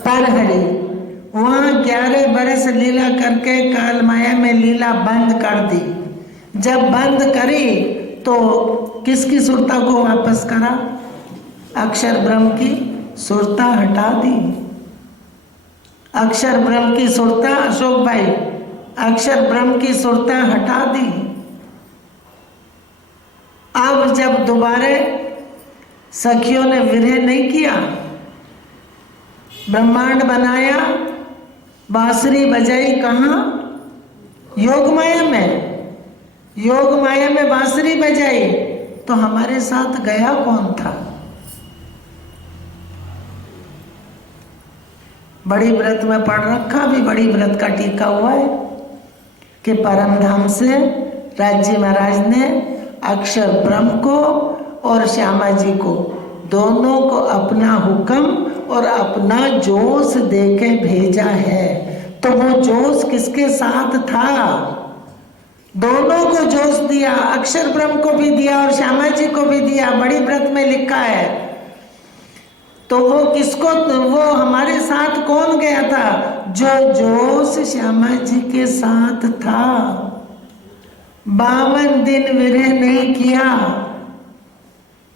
पर हरि। वहाँ 11 बरस लीला करके काल माया में लीला बंद कर दी। जब बंद करी तो किसकी सुरता को वापस करा, अक्षर ब्रह्म की सुरता हटा दी। अक्षर ब्रह्म की सुरता, अशोक भाई, अक्षर ब्रह्म की सुरता हटा दी। अब जब दोबारा सखियों ने विरह नहीं किया, ब्रह्मांड बनाया, बांसुरी बजाई, कहाँ, योग माया में, योग माया में बांसुरी बजाई, तो हमारे साथ गया कौन था, बड़ी व्रत में पढ़ रखा, भी बड़ी व्रत का टीका हुआ है कि परम धाम से राज्य महाराज ने अक्षर ब्रह्म को और श्यामा जी को दोनों को अपना हुक्म और अपना जोश देके भेजा है। तो वो जोश किसके साथ था? दोनों को जोश दिया, अक्षर ब्रह्म को भी दिया और श्यामा जी को भी दिया। बड़ी व्रत में लिखा है। तो वो किसको, वो हमारे साथ कौन गया था? जो जोश श्यामा जी के साथ था। 52 दिन विरह नहीं किया,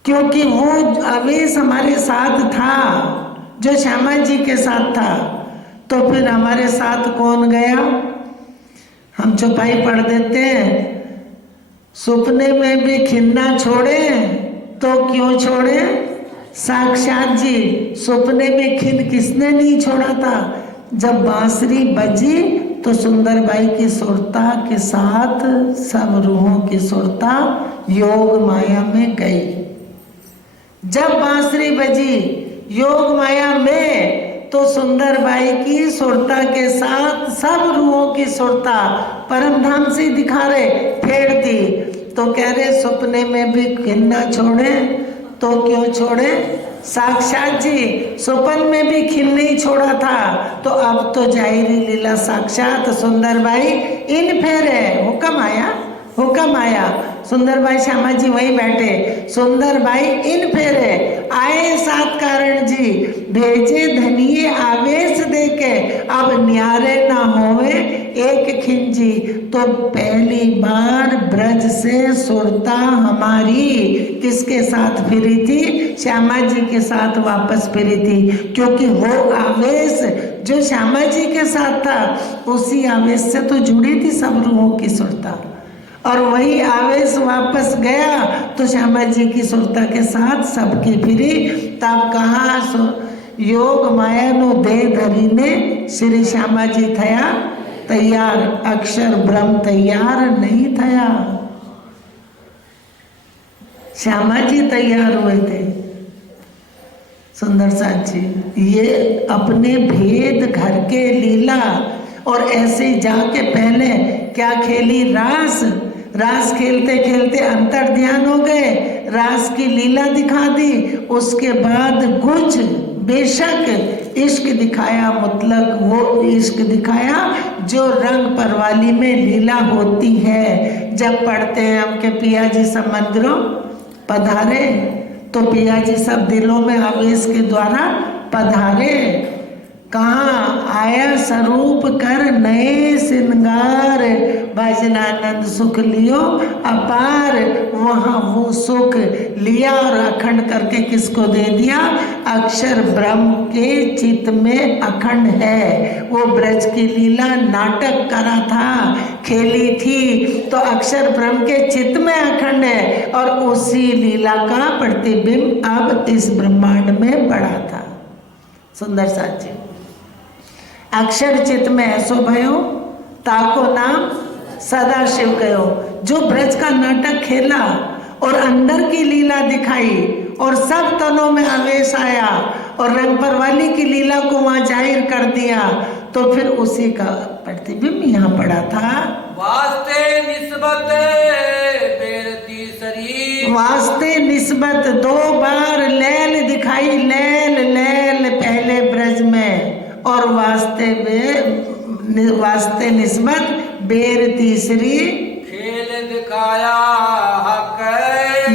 क्योंकि वो आवेश हमारे साथ था जो श्यामा जी के साथ था। तो फिर हमारे साथ कौन गया? हम चौपाई पढ़ देते हैं, सपने में भी खिन्ना छोड़े तो क्यों छोड़े साक्षात जी। सपने में खिन किसने नहीं छोड़ा था? जब बांसुरी बजी तो सुंदरबाई की सुरता के साथ सब रूहों की सुरता योग माया में गई। जब बांसुरी बजी योग माया में तो सुंदरबाई की सुरता के साथ सब रूहों की सुरता परम धाम से दिखा रहे फेर दी। तो कह रहे सपने में भी खिन्ना छोड़े तो क्यों छोड़े साक्षात जी। स्वप्न में भी खिन नहीं छोड़ा था, तो अब तो जाहिरी लीला साक्षात सुंदरबाई इन फेरे हुक्म आया, हुक्म आया। सुंदरबाई श्यामा जी वहीं बैठे, सुंदरबाई इन फेरे आए सात कारण जी, भेजे धनिये आवेश देके, अब न्यारे ना होवे एक खिंजी। तो पहली बार ब्रज से सुरता हमारी किसके साथ फिरी थी? श्यामा जी के साथ वापस फिरी थी, क्योंकि वो आवेश जो श्यामा जी के साथ था उसी आवेश से तो जुड़ी थी सब रूहों की सुरता, और वही आवेश वापस गया तो श्यामा जी की सुरता के साथ सबकी फिरी। तब कहा योग माया नो दे धरी ने श्री श्यामा जी थया तैयार, अक्षर ब्रह्म तैयार नहीं थया। श्यामा जी तैयार हुए थे। सुंदर साथ जी ये अपने भेद घर के लीला, और ऐसे जाके पहले क्या खेली रास, रास खेलते खेलते अंतर ध्यान हो गए, रास की लीला दिखा दी। उसके बाद कुछ बेशक इश्क दिखाया, मतलब वो इश्क दिखाया जो रंग परवाली में लीला होती है। जब पढ़ते हैं हम के पिया जी सब मंदिरों पधारे, तो पिया जी सब दिलों में आवेश के द्वारा पधारे। कहाँ आया स्वरूप कर नए श्रृंगार, भजनानंद सुख लियो अपार। वहाँ वो सुख लिया और अखंड करके किसको दे दिया? अक्षर ब्रह्म के चित्त में अखंड है। वो ब्रज की लीला नाटक करा था, खेली थी, तो अक्षर ब्रह्म के चित्त में अखंड है, और उसी लीला का प्रतिबिंब अब इस ब्रह्मांड में बड़ा था। सुंदर साथ जी अक्षर चित्त में ऐसो भयो ताको नाम सदा शिव गयो। जो ब्रज का नाटक खेला और अंदर की लीला दिखाई और सब तनों में आवेश आया और रंग परवाली की लीला को वहां जाहिर कर दिया, तो फिर उसी का प्रतिबिंब यहाँ पड़ा था। वास्ते निस्बत बेरती शरीर, वास्ते निस्बत 2 बार लैल दिखाई, लैल लैल पहले ब्रज में, और वास्ते निस्बत बेर तीसरी खेल दिखाया हक,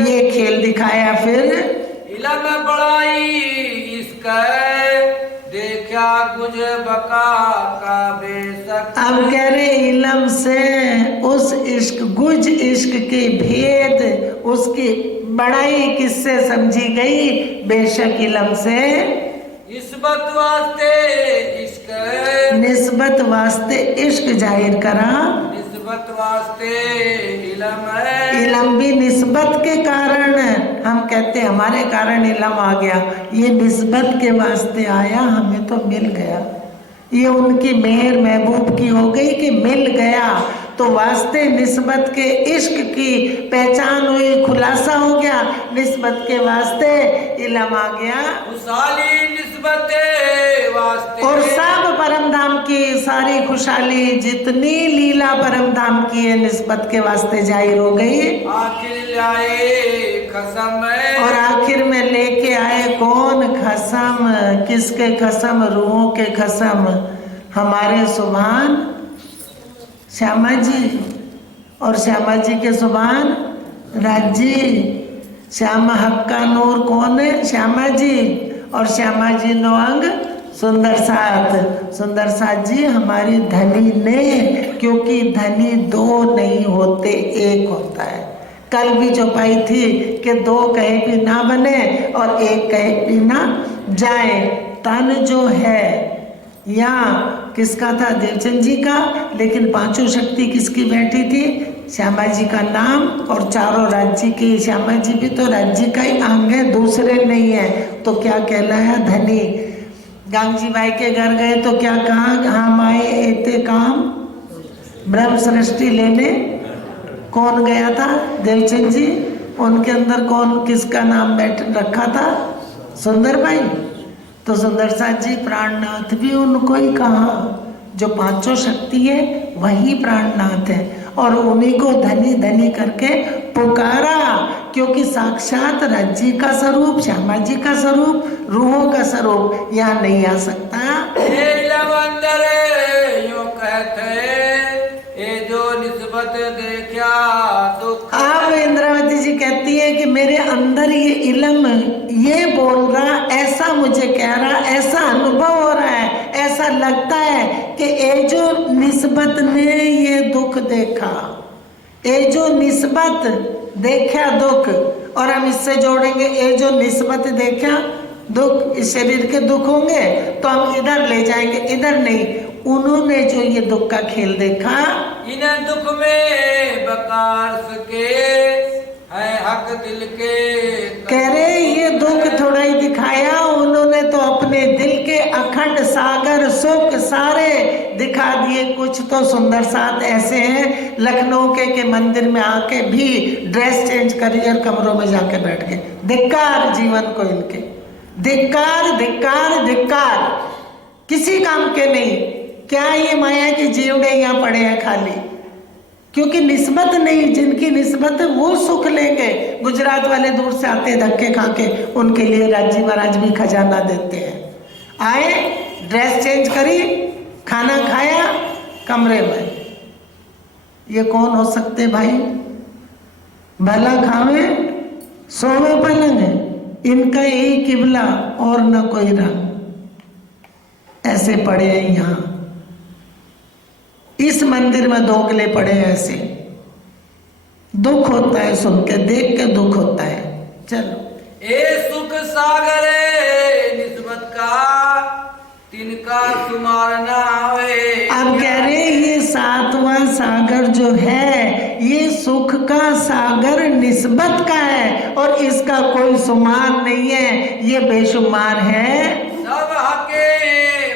ये खेल दिखाया। फिर इलम बड़ाई इसका देखा कुछ बका का बेशक। अब कह रहे इलम से उस इश्क, गुज इश्क के भेद, उसकी बड़ाई किससे समझी गई? बेशक इलम से। निस्बत वास्ते इश्क, निस्बत वास्ते इश्क जाहिर करा। निस्बत वास्ते इलम, इलम भी निस्बत के कारण, हम कहते हमारे कारण इलम आ गया, ये निस्बत के वास्ते आया, हमें तो मिल गया। ये उनकी मेहर महबूब की हो गई कि मिल गया, तो वास्ते निस्बत के इश्क की पहचान हुई, खुलासा हो गया, निस्बत के वास्ते इलम आ गया। उसाली निस्बत निस्बत वास्ते और सब परम धाम की सारी खुशहाली जितनी लीला परम धाम की है निस्बत के वास्ते जाहिर हो गई। आखिर लाए खसम और आखिर में लेके आए कौन खसम, किसके खसम? रूहों के खसम, हमारे सुभान श्यामा जी। और श्यामा जी के सुभान राज जी। श्यामा हक का नूर कौन है? श्यामा जी। और श्यामा जी नो अंग सुंदर साथ। सुंदर साथ जी हमारी धनी ने, क्योंकि धनी दो नहीं होते, एक होता है। कल भी चौपाई थी कि दो कहे भी ना बने और एक कहे भी ना जाए। तन जो है यहाँ किसका था? देवचंद जी का, लेकिन पांचों शक्ति किसकी बैठी थी? श्यामा जी का नाम और चारों राज्य की। श्यामा जी भी तो राज्य का ही अंग है, दूसरे नहीं है। तो क्या कहलाया? धनी। गांगजी भाई के घर गए तो क्या कहा? हम आए एते काम ब्रह्म सृष्टि लेने। कौन गया था? देवचंद जी। उनके अंदर कौन, किसका नाम बैठ रखा था? सुंदर भाई। तो सुंदर साथ जी प्राणनाथ भी उनको ही कहा। जो पांचों शक्ति है वही प्राणनाथ है, और उन्हीं को धनी धनी करके पुकारा, क्योंकि साक्षात राज्य का स्वरूप, श्यामा जी का स्वरूप, रूहों का स्वरूप यहाँ नहीं आ सकता। यूं कहते ये जो निस्बत देखा दुख। अब इंद्रावती जी कहती है कि मेरे अंदर ये इल्म ये बोल रहा, ऐसा मुझे कह रहा, ऐसा अनुभव हो रहा है, ऐसा लगता है कि ये जो निस्बत ने ये दुख देखा, ये जो निस्बत देखा दुख, और हम इससे जोड़ेंगे ये जो निस्बत देखा दुख, इस शरीर के दुख होंगे तो हम इधर ले जाएंगे, इधर नहीं। उन्होंने जो ये दुख का खेल देखा, इन दुख में बकार सके है हक दिल के। कह रहे ये दुख थोड़ा ही दिखाया, उन्होंने तो अपने दिल के अखंड सागर सुख सारे दिखा दिए। कुछ तो सुंदर साथ ऐसे हैं लखनऊ के मंदिर में आके भी ड्रेस चेंज करी और कमरों में जाके बैठ गए। धिक्कार जीवन को इनके, धिक्कार धिक्कार धिक्कार, किसी काम के नहीं। क्या ये माया के जीवड़े यहाँ पड़े हैं खाली, क्योंकि निस्बत नहीं, जिनकी निस्बत है वो सुख लेंगे। गुजरात वाले दूर से आते धक्के खा के, उनके लिए राजी महाराज भी खजाना देते हैं। आए, ड्रेस चेंज करी, खाना खाया कमरे में। ये कौन हो सकते भाई? भला खावे सोवे पलंग है, इनका यही किबला और न कोई रंग। ऐसे पड़े हैं यहाँ, इस मंदिर में दोगले पड़े हैं ऐसे। दुख होता है सुन के, देख के दुख होता है। चलो ए सुख सागर निस्बत का तिनका शुमार ना आवे। अब कह रहे ये सातवां सागर जो है ये सुख का सागर निस्बत का है, और इसका कोई शुमार नहीं है, ये बेशुमार है। सब हके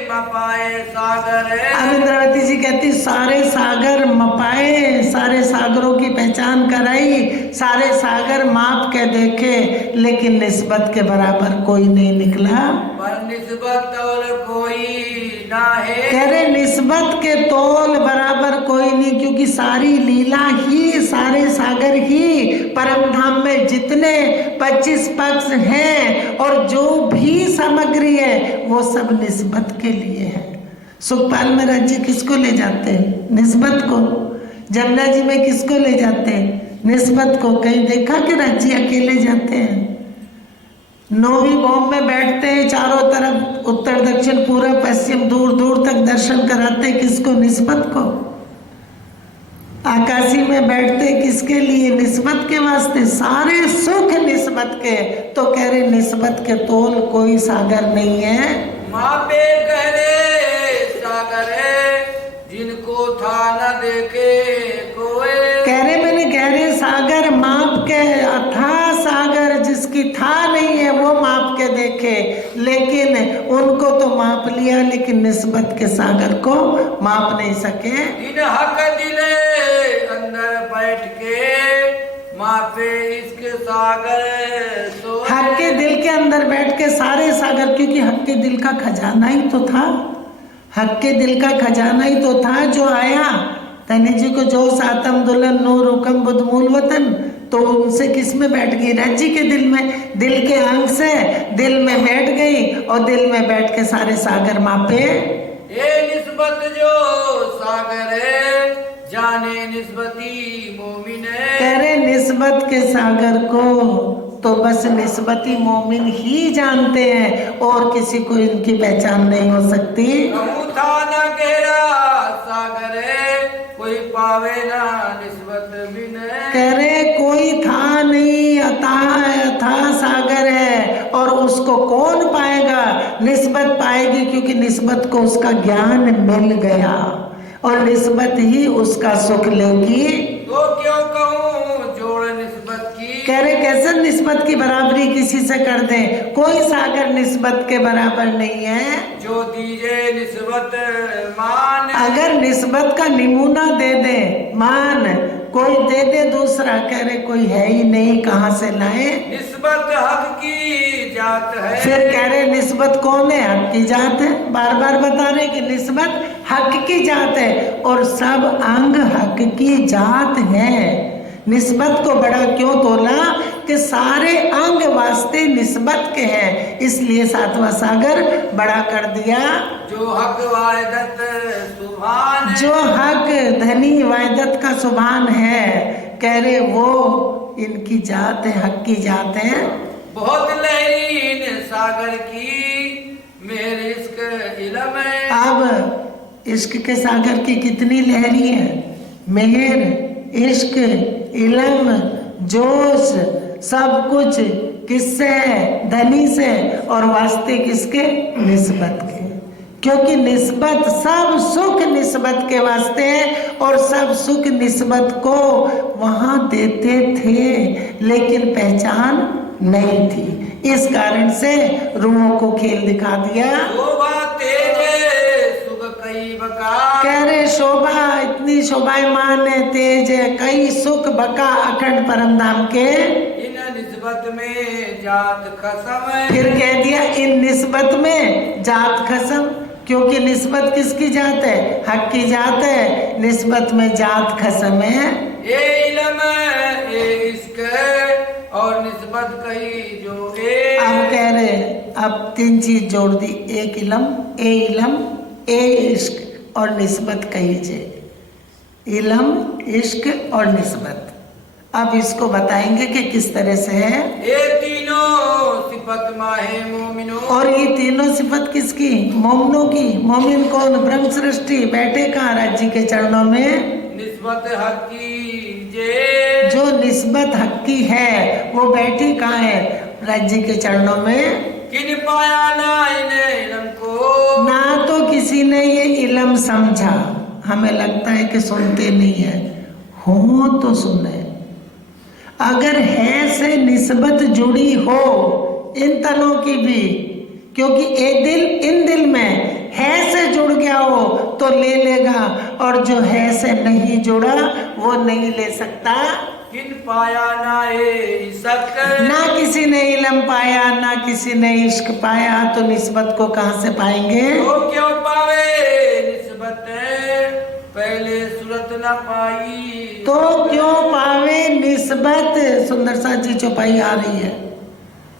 मपाए सागर। अब इंद्रावती जी कहती सारे सागर मपाए, सारे सागरों की पहचान कराई, सारे सागर माप के देखे, लेकिन निस्बत के बराबर कोई नहीं निकला। पर निस्बत तौल कोई ना है। कह रहे निस्बत के तौल बराबर कोई नहीं, क्योंकि सारी लीला ही, सारे सागर ही परम धाम में जितने 25 पक्ष हैं और जो भी सामग्री है वो सब निस्बत के लिए है। सुखपाल महाराज जी किसको ले जाते हैं? निस्बत को। जमुना जी में किसको ले जाते हैं? निस्बत को। कहीं देखा कि राज्य अकेले जाते हैं? नौवीं बॉम्ब में बैठते हैं, चारों तरफ उत्तर दक्षिण पूर्व पश्चिम दूर दूर तक दर्शन कराते, किसको? निस्बत को। आकाशी में बैठते किसके लिए? निस्बत के वास्ते। सारे सुख निस्बत के। तो कह रहे निस्बत के तोल कोई सागर नहीं है। मापे गहरे सागर जिनको था न देखे कोई। कह रहे मैंने गहरे सागर माप के, अथाह सागर जिसकी था नहीं है वो माप के देखे, लेकिन उनको तो माप लिया, लेकिन निस्बत के सागर को माप नहीं सके। इन हक दिले अंदर बैठ के मापे इसके सागर। हक के दिल के अंदर बैठ के के सारे सागर, क्योंकि हक के दिल का खजाना ही तो था, हक के दिल का खजाना ही तो था जो आया। तनी जी को जो सातम दुल्हन नूर हुकम बुद्ध मूल वतन, तो उनसे किस में बैठ गई? राज्य के दिल में, दिल के अंग से दिल में बैठ गई और दिल में बैठ के सारे सागर मापे। ये निस्बत जो सागर है, जाने निस्बती मोमिन है। कह रहे निस्बत के सागर को तो बस निस्बती मोमिन ही जानते हैं, और किसी को इनकी पहचान नहीं हो सकती। कहूँ था न गहरा सागर है, कोई पावे ना निस्बत बिन है। कह रहे कोई था नहीं, अथाह सागर है, और उसको कौन पाएगा? निस्बत पाएगी, क्योंकि निस्बत को उसका ज्ञान मिल गया और निस्बत ही उसका सुख लेगी। तो क्यों कहूँ जोड़ निस्बत की। कह रहे कैसे निस्बत की बराबरी किसी से कर दें? कोई सागर निस्बत के बराबर नहीं है। जो दीजे निस्बत मान, अगर निस्बत का नमूना दे दे, मान कोई दे दे दूसरा, कह रहे कोई है ही नहीं, कहाँ से लाए? निस्बत हक की जात है। फिर कह रहे निस्बत कौन है? हक की जात है। बार बार बता रहे कि निस्बत हक की जात है, और सब अंग हक की जात है। निस्बत को बड़ा क्यों तोला? कि सारे अंग वास्ते निस्बत के हैं, इसलिए सातवां सागर बड़ा कर दिया। जो हक वायदत सुभान, जो हक धनी वायदत का सुभान है, कह रहे वो इनकी जात है, हक की जात है। बहुत लहरीन सागर की मेरे इश्क इलम है। अब इश्क के सागर की कितनी लहरी है? मेहर, इश्क, इलम, जोश, सब कुछ किससे है? धनी से, और वास्ते किसके? निस्बत के। क्योंकि निस्बत, सब सुख निस्बत के वास्ते है, और सब सुख निस्बत को वहां देते थे, लेकिन पहचान नहीं थी। इस कारण से रूहों को खेल दिखा दिया। कह रहे शोभा इतनी शोभायमान है, तेज है, कई सुख बका अखंड परम धाम के। इन निस्बत में जात खसम है। फिर कह दिया इन निस्बत में जात खसम, क्योंकि निस्बत किसकी जात है? हक की जात है। निस्बत में जात खसम है। ये इल्म है, ये इश्क है, और निस्बत कही जो है। अब कह रहे अब तीन चीज जोड़ दी, एक इलम, ए इश्क और निस्बत कहीजे। इलम, इश्क और निस्बत। अब इसको बताएंगे कि किस तरह से है। ये तीनों सिफत माहे मोमिनो। और ये तीनों सिफत किसकी? मोमिनों की। मोमिन कौन? ब्रह्म सृष्टि बैठे कहाँ? राज्य के चरणों में। निस्बत हक की जे, जो निस्बत हक की है वो बैठी कहाँ है? राज्य के चरणों में। किन पाया ना इन्हें इल्म को, ना तो किसी ने ये इल्म समझा। हमें लगता है कि सुनते नहीं है, हो तो सुने। अगर है से निस्बत जुड़ी हो इन तनों की भी, क्योंकि एक दिल इन दिल में है से जुड़ गया हो तो ले लेगा, और जो है से नहीं जुड़ा वो नहीं ले सकता। किन पाया ना इश्क, ना किसी ने इल्म पाया, ना किसी ने इश्क पाया, तो निस्बत को कहाँ से पाएंगे? तो क्यों पावे निस्बत, पहले सूरत ना पाई। तो क्यों पावे निस्बत? सुंदर सा जी चौपाई आ रही है।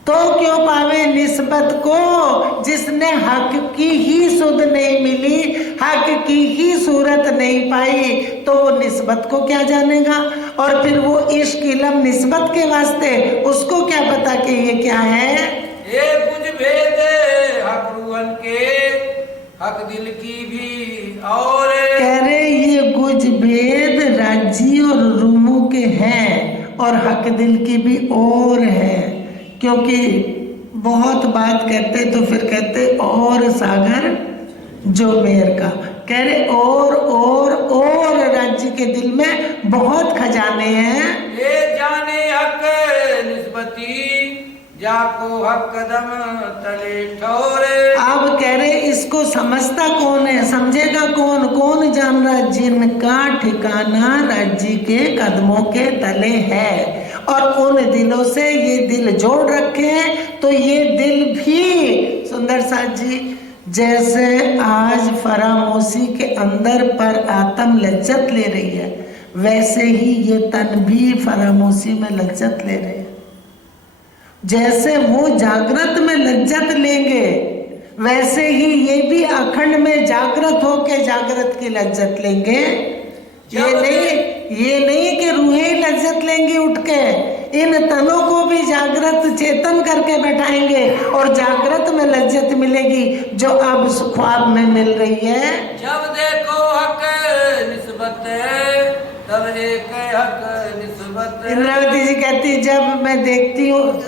तो क्यों पावे निस्बत को, जिसने हक की ही सुध नहीं मिली, हक की ही सूरत नहीं पाई, तो वो निस्बत को क्या जानेगा? और फिर वो इश्क इल्म निस्बत के वास्ते उसको क्या पता कि ये क्या है? ये कुछ भेद हक रूहन के, हक दिल की भी और। कह रहे ये कुछ भेद राज्य और रूहों के हैं, और हक दिल की भी और है। क्योंकि बहुत बात कहते तो फिर कहते और सागर जो मेर का। कह रहे और राज्य के दिल में बहुत खजाने हैं। ये जाने हक निस्बती, जाको हक कदम तले ठोरे। अब कह रहे इसको समझता कौन है? समझेगा कौन? कौन जान रहा? जिनका ठिकाना राज्य के कदमों के तले है, और उन दिलों से ये दिल जोड़ रखे हैं, तो ये दिल भी सुंदर साथ जी, जैसे आज फरामोशी के अंदर पर आत्म लज्जत ले रही है, वैसे ही ये तन भी फरामोशी में लज्जत ले रहे हैं। जैसे वो जागृत में लज्जत लेंगे, वैसे ही ये भी अखंड में जागृत होके जागृत की लज्जत लेंगे। ये नहीं कि रूहें लज्जत लेंगी उठ के, इन तनों को भी जागृत चेतन करके बैठाएंगे और जागृत में लज्जत मिलेगी जो अब ख्वाब में मिल रही है। जब देखो हक निस्बत तब एक हक निस्बत। इंद्रावती जी कहती जब मैं देखती हूँ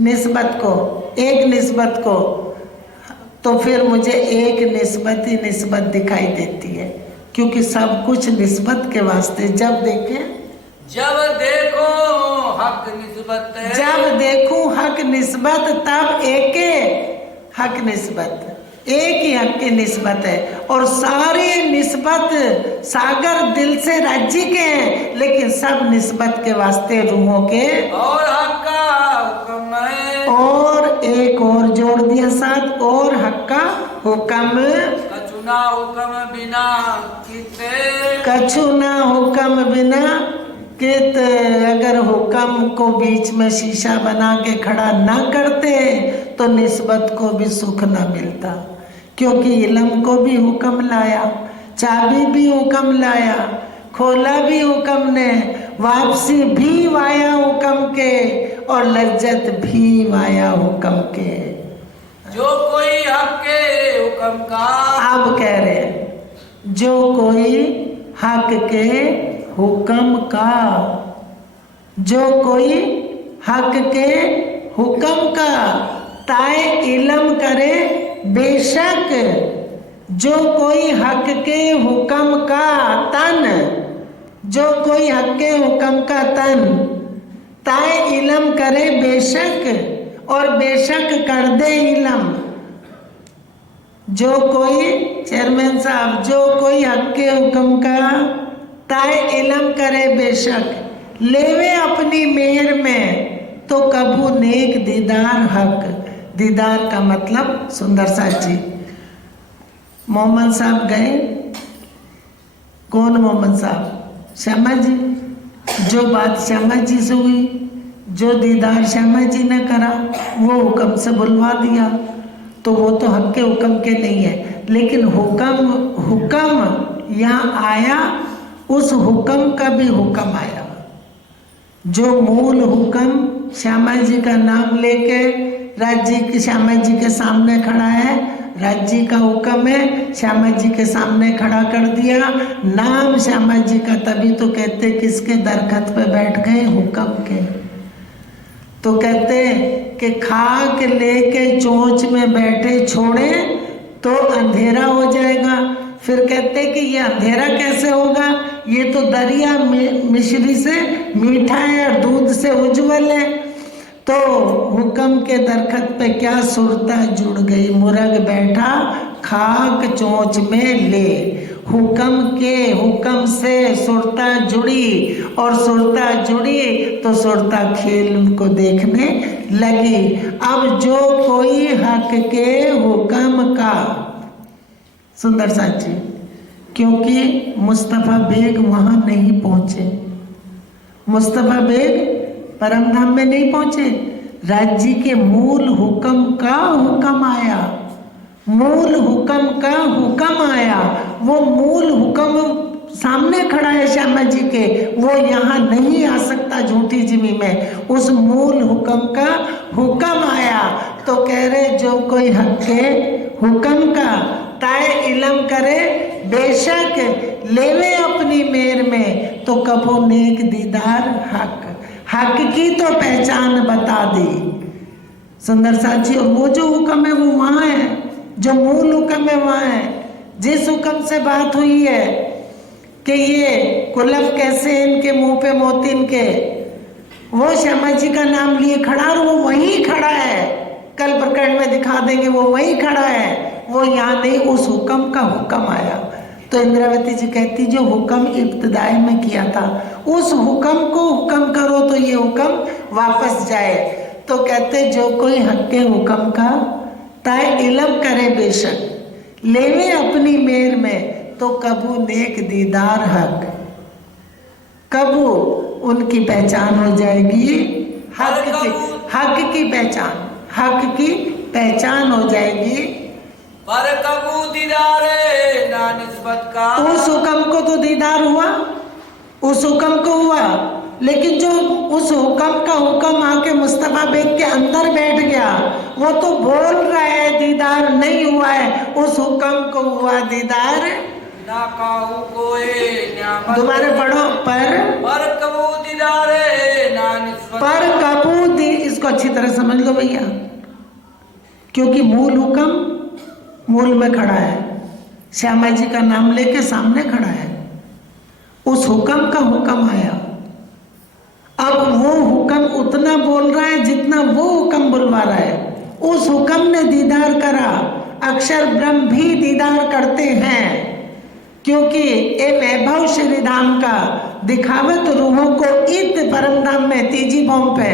निस्बत को, एक निस्बत को, तो फिर मुझे एक निस्बत ही निस्बत दिखाई देती है, क्योंकि सब कुछ निस्बत के वास्ते। जब देखें, जब देखो हक निस्बत, जब देखूं हक निस्बत, तब एक हक निस्बत, एक ही हक की निस्बत है। और सारे निस्बत सागर दिल से राज्य के हैं, लेकिन सब निस्बत के वास्ते रूहों के। और हक का हुक्म है, और एक और जोड़ दिया साथ, और हक का हुक्म। कछु ना हुक्म बिना किते, कछु ना हुक्म बिना कित। अगर हुक्म को बीच में शीशा बना के खड़ा ना करते तो निस्बत को भी सुख ना मिलता, क्योंकि इल्म को भी हुक्म लाया, चाबी भी हुक्म लाया, खोला भी हुक्म ने, वापसी भी वाया हुक्म के, और लज्जत भी वाया हुक्म के। जो कोई हक के हुक्म का, अब कह रहे जो कोई हक के हुक्म का, जो कोई हक के हुक्म का ताए इल्म करे बेशक। जो कोई हक के हुक्म का तन, जो कोई हक के हुक्म का तन ताए इल्म करे बेशक, और बेशक कर दे इल्म। जो कोई, चेयरमैन साहब, जो कोई हक के हुक्म का ताए इल्म करे बेशक, लेवे अपनी मेहर में तो कबू नेक दीदार हक। दीदार का मतलब सुंदर साथ जी, मोहम्मद साहब गए, कौन मोहम्मद साहब? श्यामा जी। जो बात श्यामा जी से हुई, जो दीदार श्यामा जी ने करा, वो हुक्म से बुलवा दिया, तो वो तो हक के हुक्म के नहीं है। लेकिन हुक्म यहाँ आया, उस हुक्म का भी हुक्म आया। जो मूल हुक्म श्यामा जी का नाम लेके राज्य के श्यामा जी के सामने खड़ा है, राज्य का हुक्म है, श्यामा जी के सामने खड़ा कर दिया। नाम श्यामा जी का, तभी तो कहते किसके दरखत पे बैठ गए, हुक्म के। तो कहते कि खाक लेके चोंच में बैठे छोड़े तो अंधेरा हो जाएगा। फिर कहते कि ये अंधेरा कैसे होगा, ये तो दरिया मिश्री से मीठा है और दूध से उज्जवल है। तो हुक्म के दरखत पे क्या सुरता जुड़ गई, मुर्ग बैठा खाक चोंच में ले। हुक्म से सुरता जुड़ी, और सुरता जुड़ी तो सुरता खेल को देखने लगी। अब जो कोई हक के हुक्म का, सुंदर साथ जी, क्योंकि मुस्तफ़ा बेग वहाँ नहीं पहुँचे, मुस्तफ़ा बेग परमधाम में नहीं पहुँचे, राज्य के मूल हुक्म का हुक्म आया, मूल हुक्म का हुक्म आया। वो मूल हुक्म सामने खड़ा है श्यामा जी के, वो यहाँ नहीं आ सकता झूठी जिमी में। उस मूल हुक्म का हुक्म आया तो कह रहे जो कोई हक के हुक्म का ताए इल्म करे बेशक, लेवे अपनी मेर में तो कबो नेक दीदार हक। हक की तो पहचान बता दी सुंदर साथ जी। और वो जो हुक्म है वो वहाँ है, जो मूल हुक्म है वहाँ है। जिस हुक्म से बात हुई है कि ये कुलफ कैसे इनके मुंह पे मोतिन के, वो श्यामा जी का नाम लिए खड़ा, और वो वहीं खड़ा है, कल प्रकरण में दिखा देंगे, वो वहीं खड़ा है, वो यहाँ नहीं। उस हुक्म का हुक्म आया। तो इंद्रावती जी कहती जो हुक्म इब्तिदाई में किया था, उस हुक्म को हुक्म करो तो ये हुक्म वापस जाए। तो कहते जो कोई हक के हुक्म का तय इलम करे बेशक, लेवे अपनी मेर में तो कबू नेक दीदार हक, कबू उनकी पहचान हो जाएगी, हक की पहचान हो जाएगी। पर कबू दीदारे ना निस्बत का, उस हुक्म को तो दीदार हुआ, उस हुक्म को हुआ, लेकिन जो उस हुक्म का हुक्म आके मुस्तफा बेग के अंदर बैठ गया, वो तो बोल रहा है दीदार नहीं हुआ है, उस हुक्म को हुआ दीदार ना काहू कोई न्यामत। दोबारा पढ़ो। पर कबू दीदारे ना निस्बत, पर कबू दी, इसको अच्छी तरह समझ लो भैया, क्योंकि मूल हुक्म मूल में खड़ा है, श्यामा जी का नाम लेके सामने खड़ा है, उस हुक्म का हुक्म आया। अब वो हुक्म उतना बोल रहा है जितना वो हुक्म बुलवा रहा है। उस हुक्म ने दीदार करा, अक्षर ब्रह्म भी दीदार करते हैं, क्योंकि ये वैभव श्री धाम का दिखावत रूहों को ईद परम धाम में तीजी बॉम्ब पे,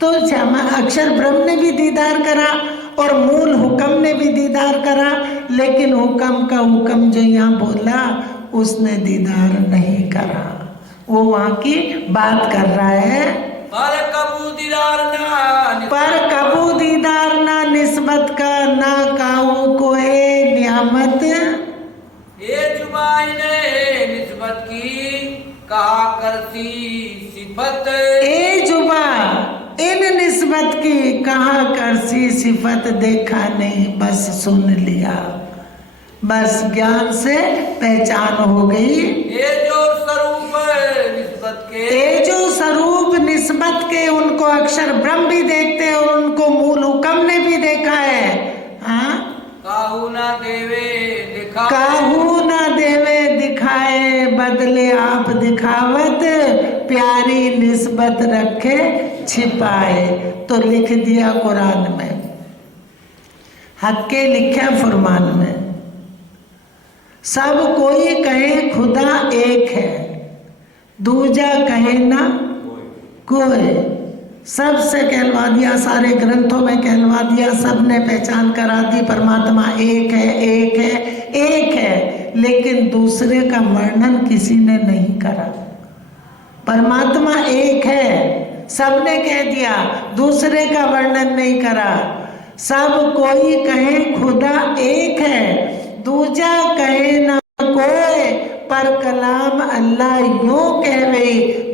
तो श्यामा अक्षर ब्रह्म ने भी दीदार करा और मूल हुक्म ने भी दीदार करा, लेकिन हुक्म का हुक्म जो यहाँ बोला उसने दीदार नहीं करा, वो वहाँ की बात कर रहा है। पर कबू दीदार ना निस्बत का, ना काऊ कोई नियामत, ये जुबान ने निस्बत की कहा करती सिफत, ए जुबा इन निस्बत की कहा करसी सिफत, देखा नहीं बस सुन लिया, बस ज्ञान से पहचान हो गई। ये जो स्वरूप निस्बत के, ये जो स्वरूप निस्बत के, उनको अक्षर ब्रह्म भी देखते हैं और उनको मूल हुक्म ने भी देखा है। हाँ, काहू ना देवे दिखा, काहू ना देवे दिखाए, बदले आप दिखावत, प्यारी निस्बत रखे छिपाए। तो लिख दिया कुरान में, हक के लिखा फरमान में, सब कोई कहे खुदा एक है, दूजा कहे ना कोई, सबसे कहलवा दिया, सारे ग्रंथों में कहलवा दिया, सबने पहचान करा दी परमात्मा एक है, एक है, एक है, लेकिन दूसरे का वर्णन किसी ने नहीं करा। परमात्मा एक है सबने कह दिया, दूसरे का वर्णन नहीं करा। सब कोई कहे खुदा एक है, दूजा कहे ना कोई, पर कलाम अल्लाह यूं कहवे,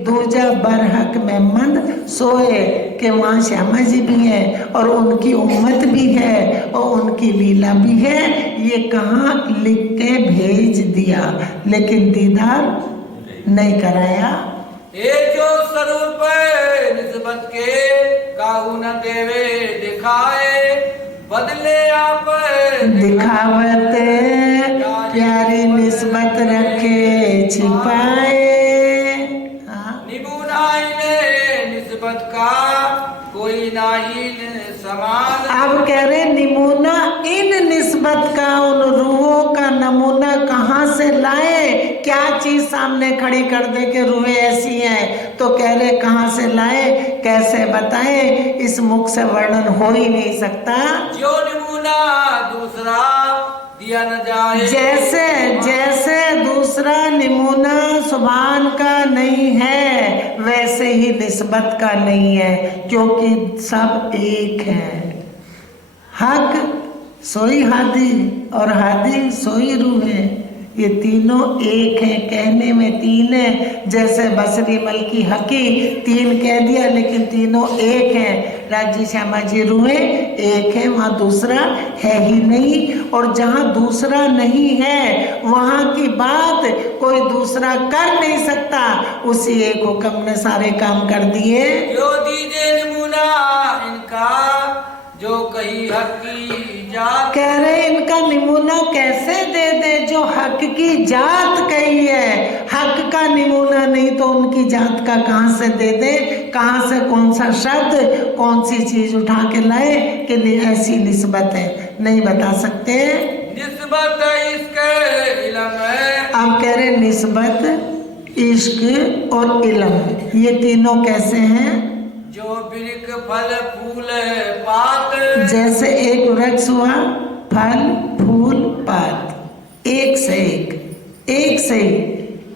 दूजा बरहक में मन सोए। कि वहाँ श्यामा जी भी हैं और उनकी उम्मत भी है और उनकी लीला भी है, ये कहाँ लिख के भेज दिया, लेकिन दीदार नहीं कराया। ये जो स्वरूप निस्बत के काहू न देवे दिखाए, बदले आप दिखावत प्यारी निस्बत रखे छिपाए। निबुनाई ने निस्बत का कोई नाहीन समान। अब कह रहे नमूना इन निस्बत का, उन रूहों का नमूना कहाँ से लाए? क्या चीज सामने खड़ी कर दे के रूहें ऐसी हैं, तो कह रहे कहाँ से लाए, कैसे बताए, इस मुख से वर्णन हो ही नहीं सकता। जो नमूना दूसरा दिया न जाए, जैसे जैसे दूसरा नमूना सुभान का नहीं है, वैसे ही निस्बत का नहीं है, क्योंकि सब एक है। हक सोई हादी और हादी सोई रूह है, ये तीनों एक हैं, कहने में तीन है। जैसे बसरी मलकी हकी तीन कह दिया, लेकिन तीनों एक हैं। राज्य श्यामा जी रूहें एक है, वहाँ दूसरा है ही नहीं। और जहाँ दूसरा नहीं है वहाँ की बात कोई दूसरा कर नहीं सकता, उसी एक हुक्म ने सारे काम कर दिए। जो दीजे नमूना इनका, जो कही हक की जात। कह रहे इनका नमूना कैसे दे दे, जो हक की जात कही है। हक का नमूना नहीं तो उनकी जात का कहाँ से दे दे, कहाँ से कौन सा शब्द कौन सी चीज उठा के लाए कि ऐसी निस्बत है, नहीं बता सकते। निस्बत इसके इल्म है। आप कह रहे निस्बत, इश्क और इल्म, ये तीनों कैसे हैं? जो वृक्ष फल फूल पात, जैसे एक वृक्ष हुआ, फल फूल पात, एक से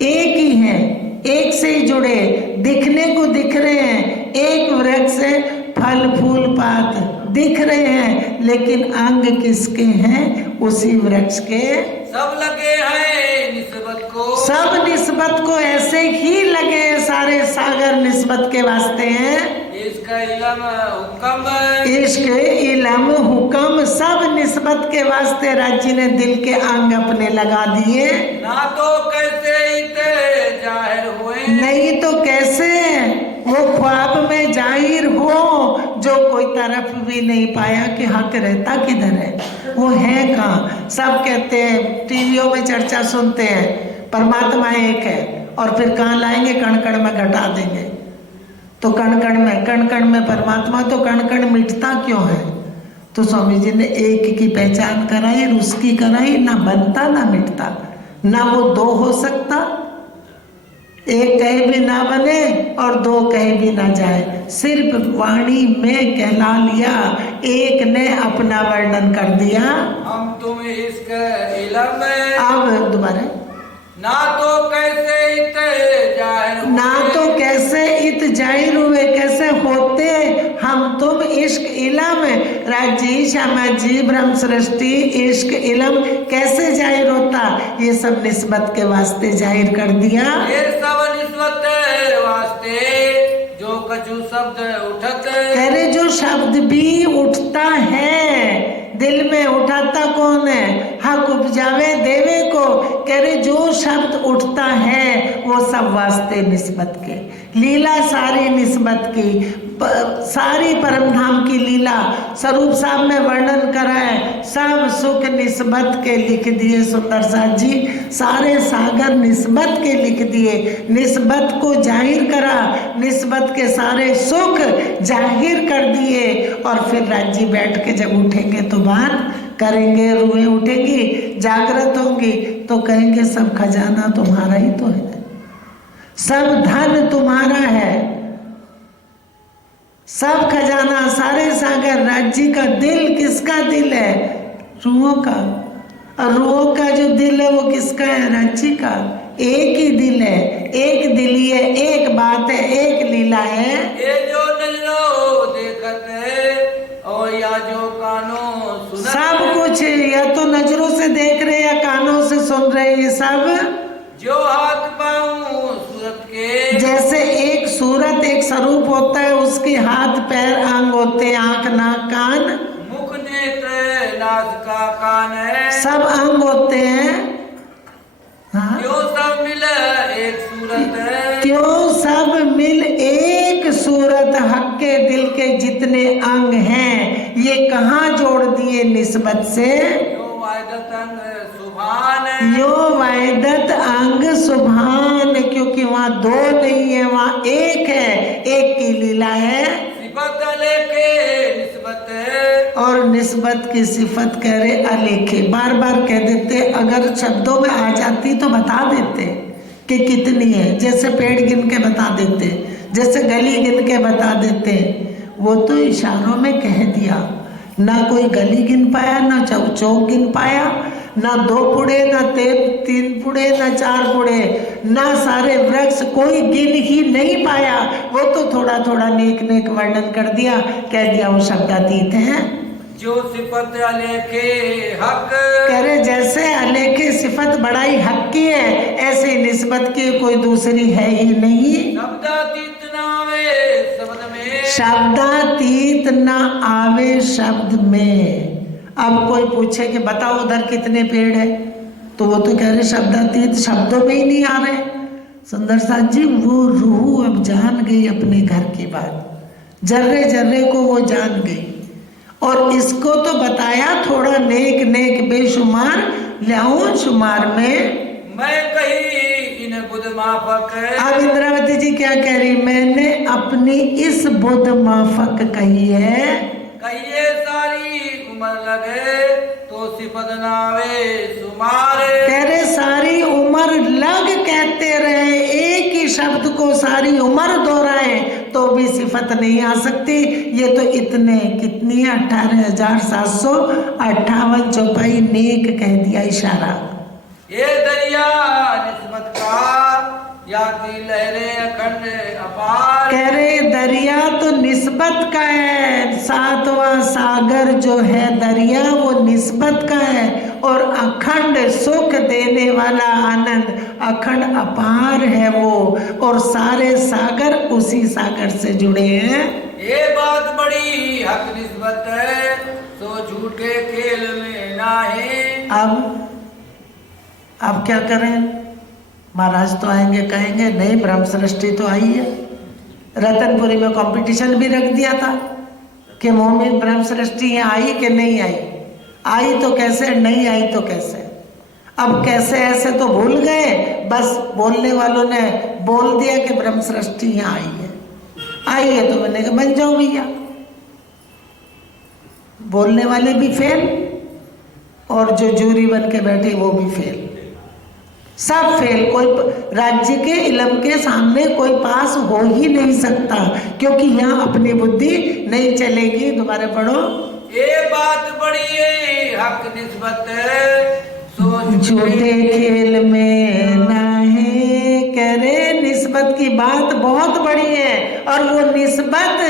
एक ही है, एक से ही जुड़े, दिखने को दिख रहे हैं, एक वृक्ष से फल फूल पात दिख रहे हैं, लेकिन अंग किसके हैं? उसी वृक्ष के। सब लगे हैं निस्बत को, सब निस्बत को ऐसे ही लगे, सारे सागर निस्बत के वास्ते हैं। इश्क इलम हुक्म, इश्क इलम हुक्म सब निस्बत के वास्ते राज्य ने दिल के अंग अपने लगा दिए। ना तो कैसे इते जाहिर हुए, नहीं तो कैसे वो ख्वाब में जाहिर हो, जो कोई तरफ भी नहीं पाया कि हक रहता किधर है, वो है कहाँ। सब कहते हैं, टीवियों में चर्चा सुनते हैं, परमात्मा एक है, और फिर कहाँ लाएंगे? कण कण में घटा देंगे। तो कण कण में परमात्मा, तो कण कण मिटता क्यों है? तो स्वामी जी ने एक की पहचान कराई, उसकी कराई, ना बनता ना मिटता, ना वो दो हो सकता, एक कहीं भी ना बने और दो कहीं भी ना जाए, सिर्फ वाणी में कहला लिया, एक ने अपना वर्णन कर दिया। हम तुम इश्क इलम, अब दोबारा, ना तो कैसे इते जाहिर हुए, ना तो कैसे इत जाहिर हुए, कैसे होते हम तुम इश्क इलम, राजी श्यामा जी ब्रह्म सृष्टि इश्क इलम कैसे जाहिर होता? ये सब निस्बत के वास्ते जाहिर कर दिया। ये सब निस्बत वास्ते जो कछु शब्द उठत, कह रहे जो शब्द भी उठता है दिल में, उठाता कौन है? हक उपजावे देवे को। कह रहे जो शब्द उठता है वो सब वास्ते निस्बत के, लीला सारी निस्बत की, सारी परमधाम की लीला स्वरूप साहब में वर्णन करा है, सब सुख निस्बत के लिख दिए सुंदर साथ जी, सारे सागर निस्बत के लिख दिए, निस्बत को जाहिर करा, निस्बत के सारे सुख जाहिर कर दिए। और फिर राज्य बैठ के जब उठेंगे तो बात करेंगे, रूहें उठेंगी, जागृत होंगी, तो कहेंगे सब खजाना तुम्हारा ही तो है, सब धन तुम्हारा है, सब खजाना, सारे सागर, राज्य का दिल किसका दिल है? रूहों का। और रूहों का जो दिल है वो किसका है? राज्य का। एक ही दिल है, एक दिल ही है, एक बात है, एक लीला है। ये जो नजरों देखत है और या जो कानों सुनत, सब कुछ या तो नजरों से देख रहे या कानों से सुन रहे, ये सब जो हाथ पाँव सूरत के, जैसे एक सूरत एक स्वरूप होता है, उसके हाथ पैर अंग होते हैं, आंख नाक कान, मुख नेत्र नासिका कान है, सब अंग होते हैं। हाँ? क्यों सब मिल एक सूरत है, क्यों सब मिल एक सूरत, हक के दिल के जितने अंग हैं ये कहाँ जोड़ दिए? निस्बत से। जो वायदत अंग सुभान है, यो वायदत अंग सुभान, क्योंकि वहाँ दो नहीं है, वहाँ एक है, एक की लीला है। सिफत लेके निस्बत है, और निस्बत की सिफत कह रहे अलेखे, बार बार कह देते, अगर शब्दों में आ जाती तो बता देते कि कितनी है, जैसे पेड़ गिन के बता देते, जैसे गली गिन के बता देते, वो तो इशारों में कह दिया। ना कोई गली गिन पाया, ना चौक गिन पाया, ना 2 पुड़े, ना 3 पुड़े, ना 4 पुड़े, ना सारे वृक्ष, कोई गिन ही नहीं पाया। वो तो थोड़ा थोड़ा नेक नेक वर्णन कर दिया, कह दिया वो शब्दातीत हैं। जो सिफत अलेखे हक, कह रहे जैसे अलेखे सिफत बड़ाई हक की है, ऐसे निस्बत की कोई दूसरी है ही नहीं। शब्दातीत न आवे शब्द में, शब्दातीत न आवे शब्द में। अब कोई पूछे कि बताओ उधर कितने पेड़ है, तो वो तो कह रहे शब्दातीत, शब्दों में ही नहीं आ रहे। सुंदर साथ जी, वो रूह अब जान गई अपने घर की बात, जर्रे जर्रे को वो जान गई, और इसको तो बताया थोड़ा नेक नेक बेशुमार, ल्याऊं शुमार में मैं कही इन बुध माफक। अब इंद्रावती जी क्या कह रही? मैंने अपनी इस बुध माफक कही है, कहिए सारी उम्र लगे तो सिफत नावे सुमारे। कह रहे सारी उम्र लग कहते रहे, एक ही शब्द को सारी उम्र दोहराए तो भी सिफत नहीं आ सकती। ये तो इतने कितनी 18,758 चौपाई नेक कह दिया इशारा। ये दरिया निस्बत का या की लहरें अखंड अपार। कह रहे दरिया तो निस्बत का है, सातवां सागर जो है दरिया वो निस्बत का है, और अखंड सुख देने वाला आनंद अखंड अपार है वो, और सारे सागर उसी सागर से जुड़े हैं। ये बात बड़ी हक निस्बत है, तो झूठे खेल में ना है। अब क्या करें? महाराज तो आएंगे कहेंगे नहीं ब्रह्म सृष्टि तो आई है। रतनपुरी में कंपटीशन भी रख दिया था कि मोमिन ब्रह्म सृष्टि यहाँ आई कि नहीं आई, आई तो कैसे, नहीं आई तो कैसे। अब कैसे ऐसे तो भूल गए, बस बोलने वालों ने बोल दिया कि ब्रह्म सृष्टि यहाँ आई है तो मैंने कहा बन जाओ भैया। बोलने वाले भी फेल और जो जूरी बन के बैठे वो भी फेल, सब फेल। कोई राज्य के इल्म के सामने कोई पास हो ही नहीं सकता, क्योंकि यहाँ अपनी बुद्धि नहीं चलेगी। दोबारा पढ़ो। ये बात बड़ी है हक निस्बत है, झूठे खेल में ना है। कह रहे निस्बत की बात बहुत बड़ी है, और वो निस्बत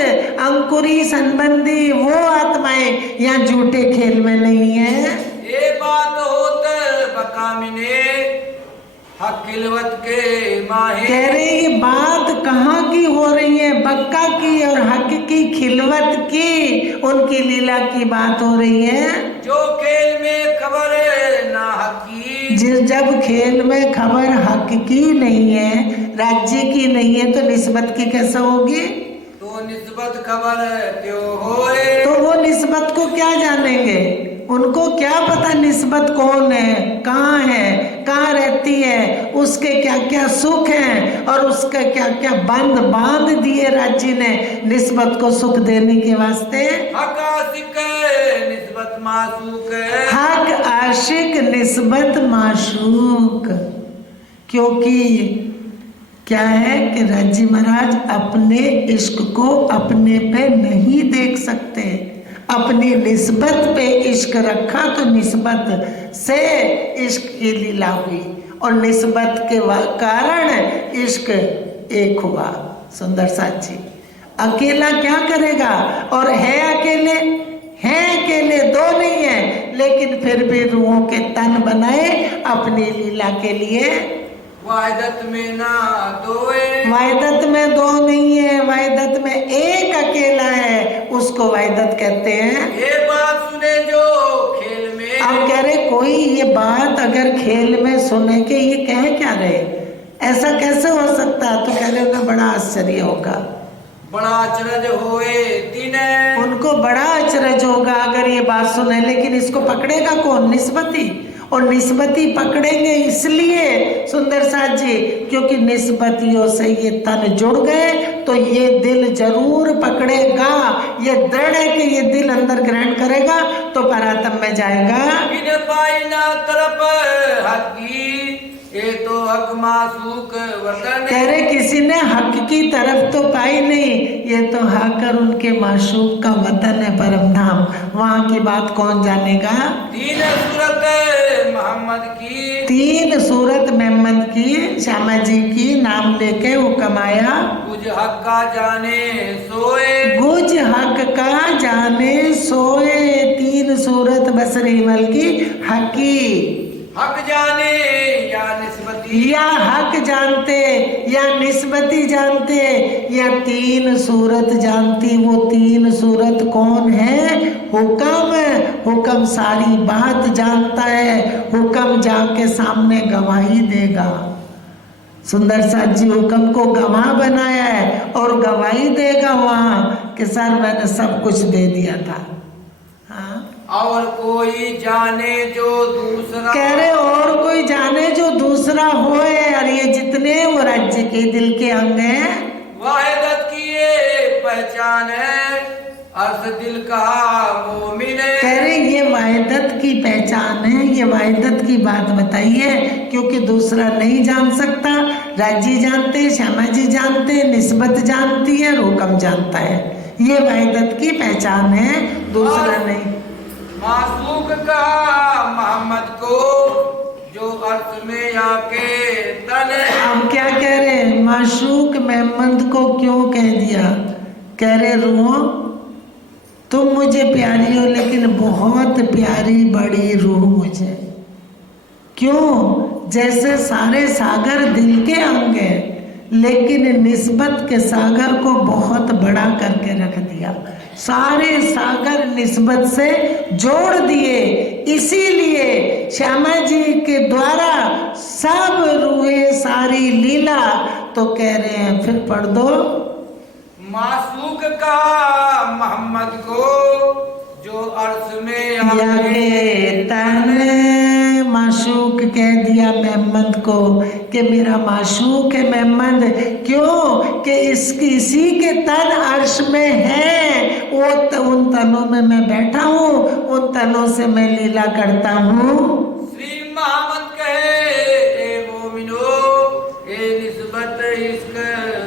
अंकुरी संबंधी वो आत्माएं यहाँ झूठे खेल में नहीं है। ये बात होते बकामिने हक खिलवत के माहे। कह रहे ये बात कहाँ की हो रही है? बक्का की और हक की, खिलवत की, उनकी लीला की बात हो रही है। जो खेल में खबर ना हक की, जब खेल में खबर हक की नहीं है, राज्य की नहीं है, तो निस्बत की कैसे होगी? तो निस्बत खबर क्यों होए? तो वो निस्बत को क्या जानेंगे? उनको क्या पता निस्बत कौन है, कहाँ है, कहाँ रहती है, उसके क्या क्या सुख हैं, और उसका क्या क्या बंद बांध दिए राज्य ने निस्बत को सुख देने के वास्ते। हक आशिक निस्बत माशूक, हक आशिक निस्बत माशूक। क्योंकि क्या है कि राज्य महाराज अपने इश्क को अपने पे नहीं देख सकते, अपनी निस्बत पे इश्क रखा तो निस्बत से इश्क की लीला हुई, और निस्बत के कारण इश्क एक हुआ। सुंदर साथ जी अकेला क्या करेगा? और है अकेले, हैं अकेले, दो नहीं है, लेकिन फिर भी रूहों के तन बनाए अपनी लीला के लिए। वाहिदत में ना दो है, वाहिदत में दो नहीं है, वाहिदत में एक अकेला है, उसको वाहिदत कहते हैं। ये बात सुने जो खेल में। अब कह रहे कोई ये बात अगर खेल में सुने के ये कह क्या रहे, ऐसा कैसे हो सकता? तो कह रहे उन्हें बड़ा आश्चर्य होगा, बड़ा अचरज होए तीने। उनको बड़ा अचरज होगा अगर ये बात सुने। लेकिन इसको पकड़ेगा कौन? निस्बती। और निस्बती पकड़ेंगे इसलिए सुंदर साथ जी क्योंकि निस्बतियों से ये तन जुड़ गए, तो ये दिल जरूर पकड़ेगा। ये दृढ़ है कि ये दिल अंदर ग्रहण करेगा तो परातम में जाएगा। बिन पाई ना तरफ हकी, ये तो हक मासूक वतन। कह रहे किसी ने हक की तरफ तो पाई नहीं, ये तो हाकर उनके माशूक का वतन है, परम धाम। वहाँ की बात कौन जानेगा? तीन सूरत मोहम्मद की, तीन सूरत मोहम्मद की, श्यामा जी की नाम लेके वो कमाया। कुछ हक का जाने सोए, गुज हक का जाने सोए। तीन सूरत बसरीमल की हकी, हक जाने या निस्बती, या हक जानते या निस्बती जानते, या तीन सूरत जानती। वो तीन सूरत कौन है? हुक्म। हुक्म सारी बात जानता है, हुक्म जाके सामने गवाही देगा। सुंदर साथ जी हुक्म को गवाह बनाया है और गवाही देगा वहाँ कि सर मैंने सब कुछ दे दिया था। और कोई जाने जो दूसरा, कह रहे और कोई जाने जो दूसरा होए। और ये जितने वो राज्य के दिल के अंग हैं, वाहिदत की ये पहचान है, अर्थ दिल का मोमिन है। कह रहे ये वाहिदत की पहचान है, ये वाहिदत की बात बताइए, क्योंकि दूसरा नहीं जान सकता। राजी जानते हैं, श्यामा जी जानते हैं, निस्बत जानती है, हुक्म जानता है। ये वहीदत की पहचान है, दूसरा नहीं। मासूक का मोहम्मद को जो अर्थ में आके तन। अब क्या कह रहे हैं, माशूक मोहम्मद को क्यों कह दिया? कह रहे रूहों तुम मुझे प्यारी हो, लेकिन बहुत प्यारी बड़ी रूह मुझे। क्यों? जैसे सारे सागर दिल के अंग हैं, लेकिन निस्बत के सागर को बहुत बड़ा करके रख दिया। सारे सागर निस्बत से जोड़ दिए। इसीलिए श्यामा जी के द्वारा सब रूहे सारी लीला। तो कह रहे हैं, फिर पढ़ दो। मासूक का मोहम्मद को जो अर्थ में आके तन। माशूक कह दिया मोहम्मद को कि मेरा माशूक है मोहम्मद। क्यों? कि इसी के तन अर्श में है। वो उन तनों में मैं बैठा हूँ, उन तनों से मैं लीला करता हूँ। श्री मोहम्मद कहे ए मोमिनो, ए निस्बत इश्क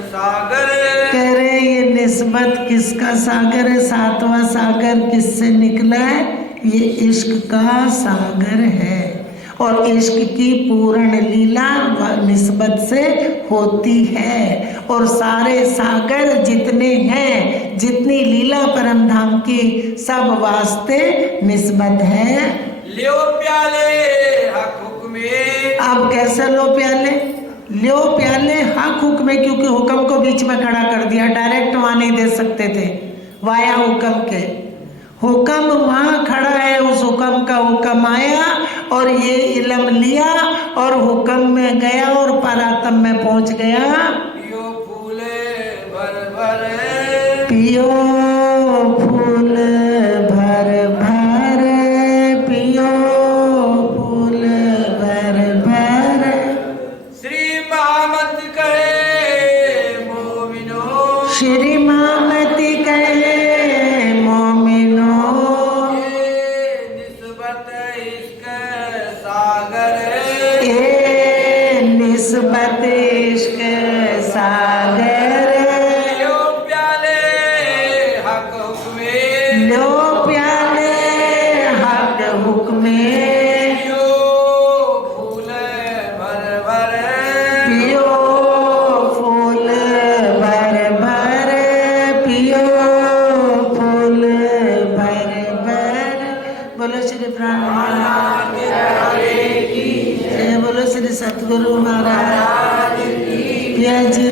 सागर। कह रहे ये निस्बत किसका सागर है? सातवां सागर किससे निकला है? ये इश्क का सागर है। और इश्क की पूर्ण लीला निस्बत से होती है। और सारे सागर जितने हैं, जितनी लीला परम धाम की, सब वास्ते निस्बत है। लियो प्याले हक हुक्मे। अब कैसे लो प्याले? लियो प्याले हक हुक्म, क्योंकि हुक्म को बीच में खड़ा कर दिया। डायरेक्ट वहां नहीं दे सकते थे, वाया हुक्म के। हुक्म वहां खड़ा है, उस हुक्म का हुक्म आया और ये इल्म लिया और हुक्म में गया और परातम में पहुंच गया।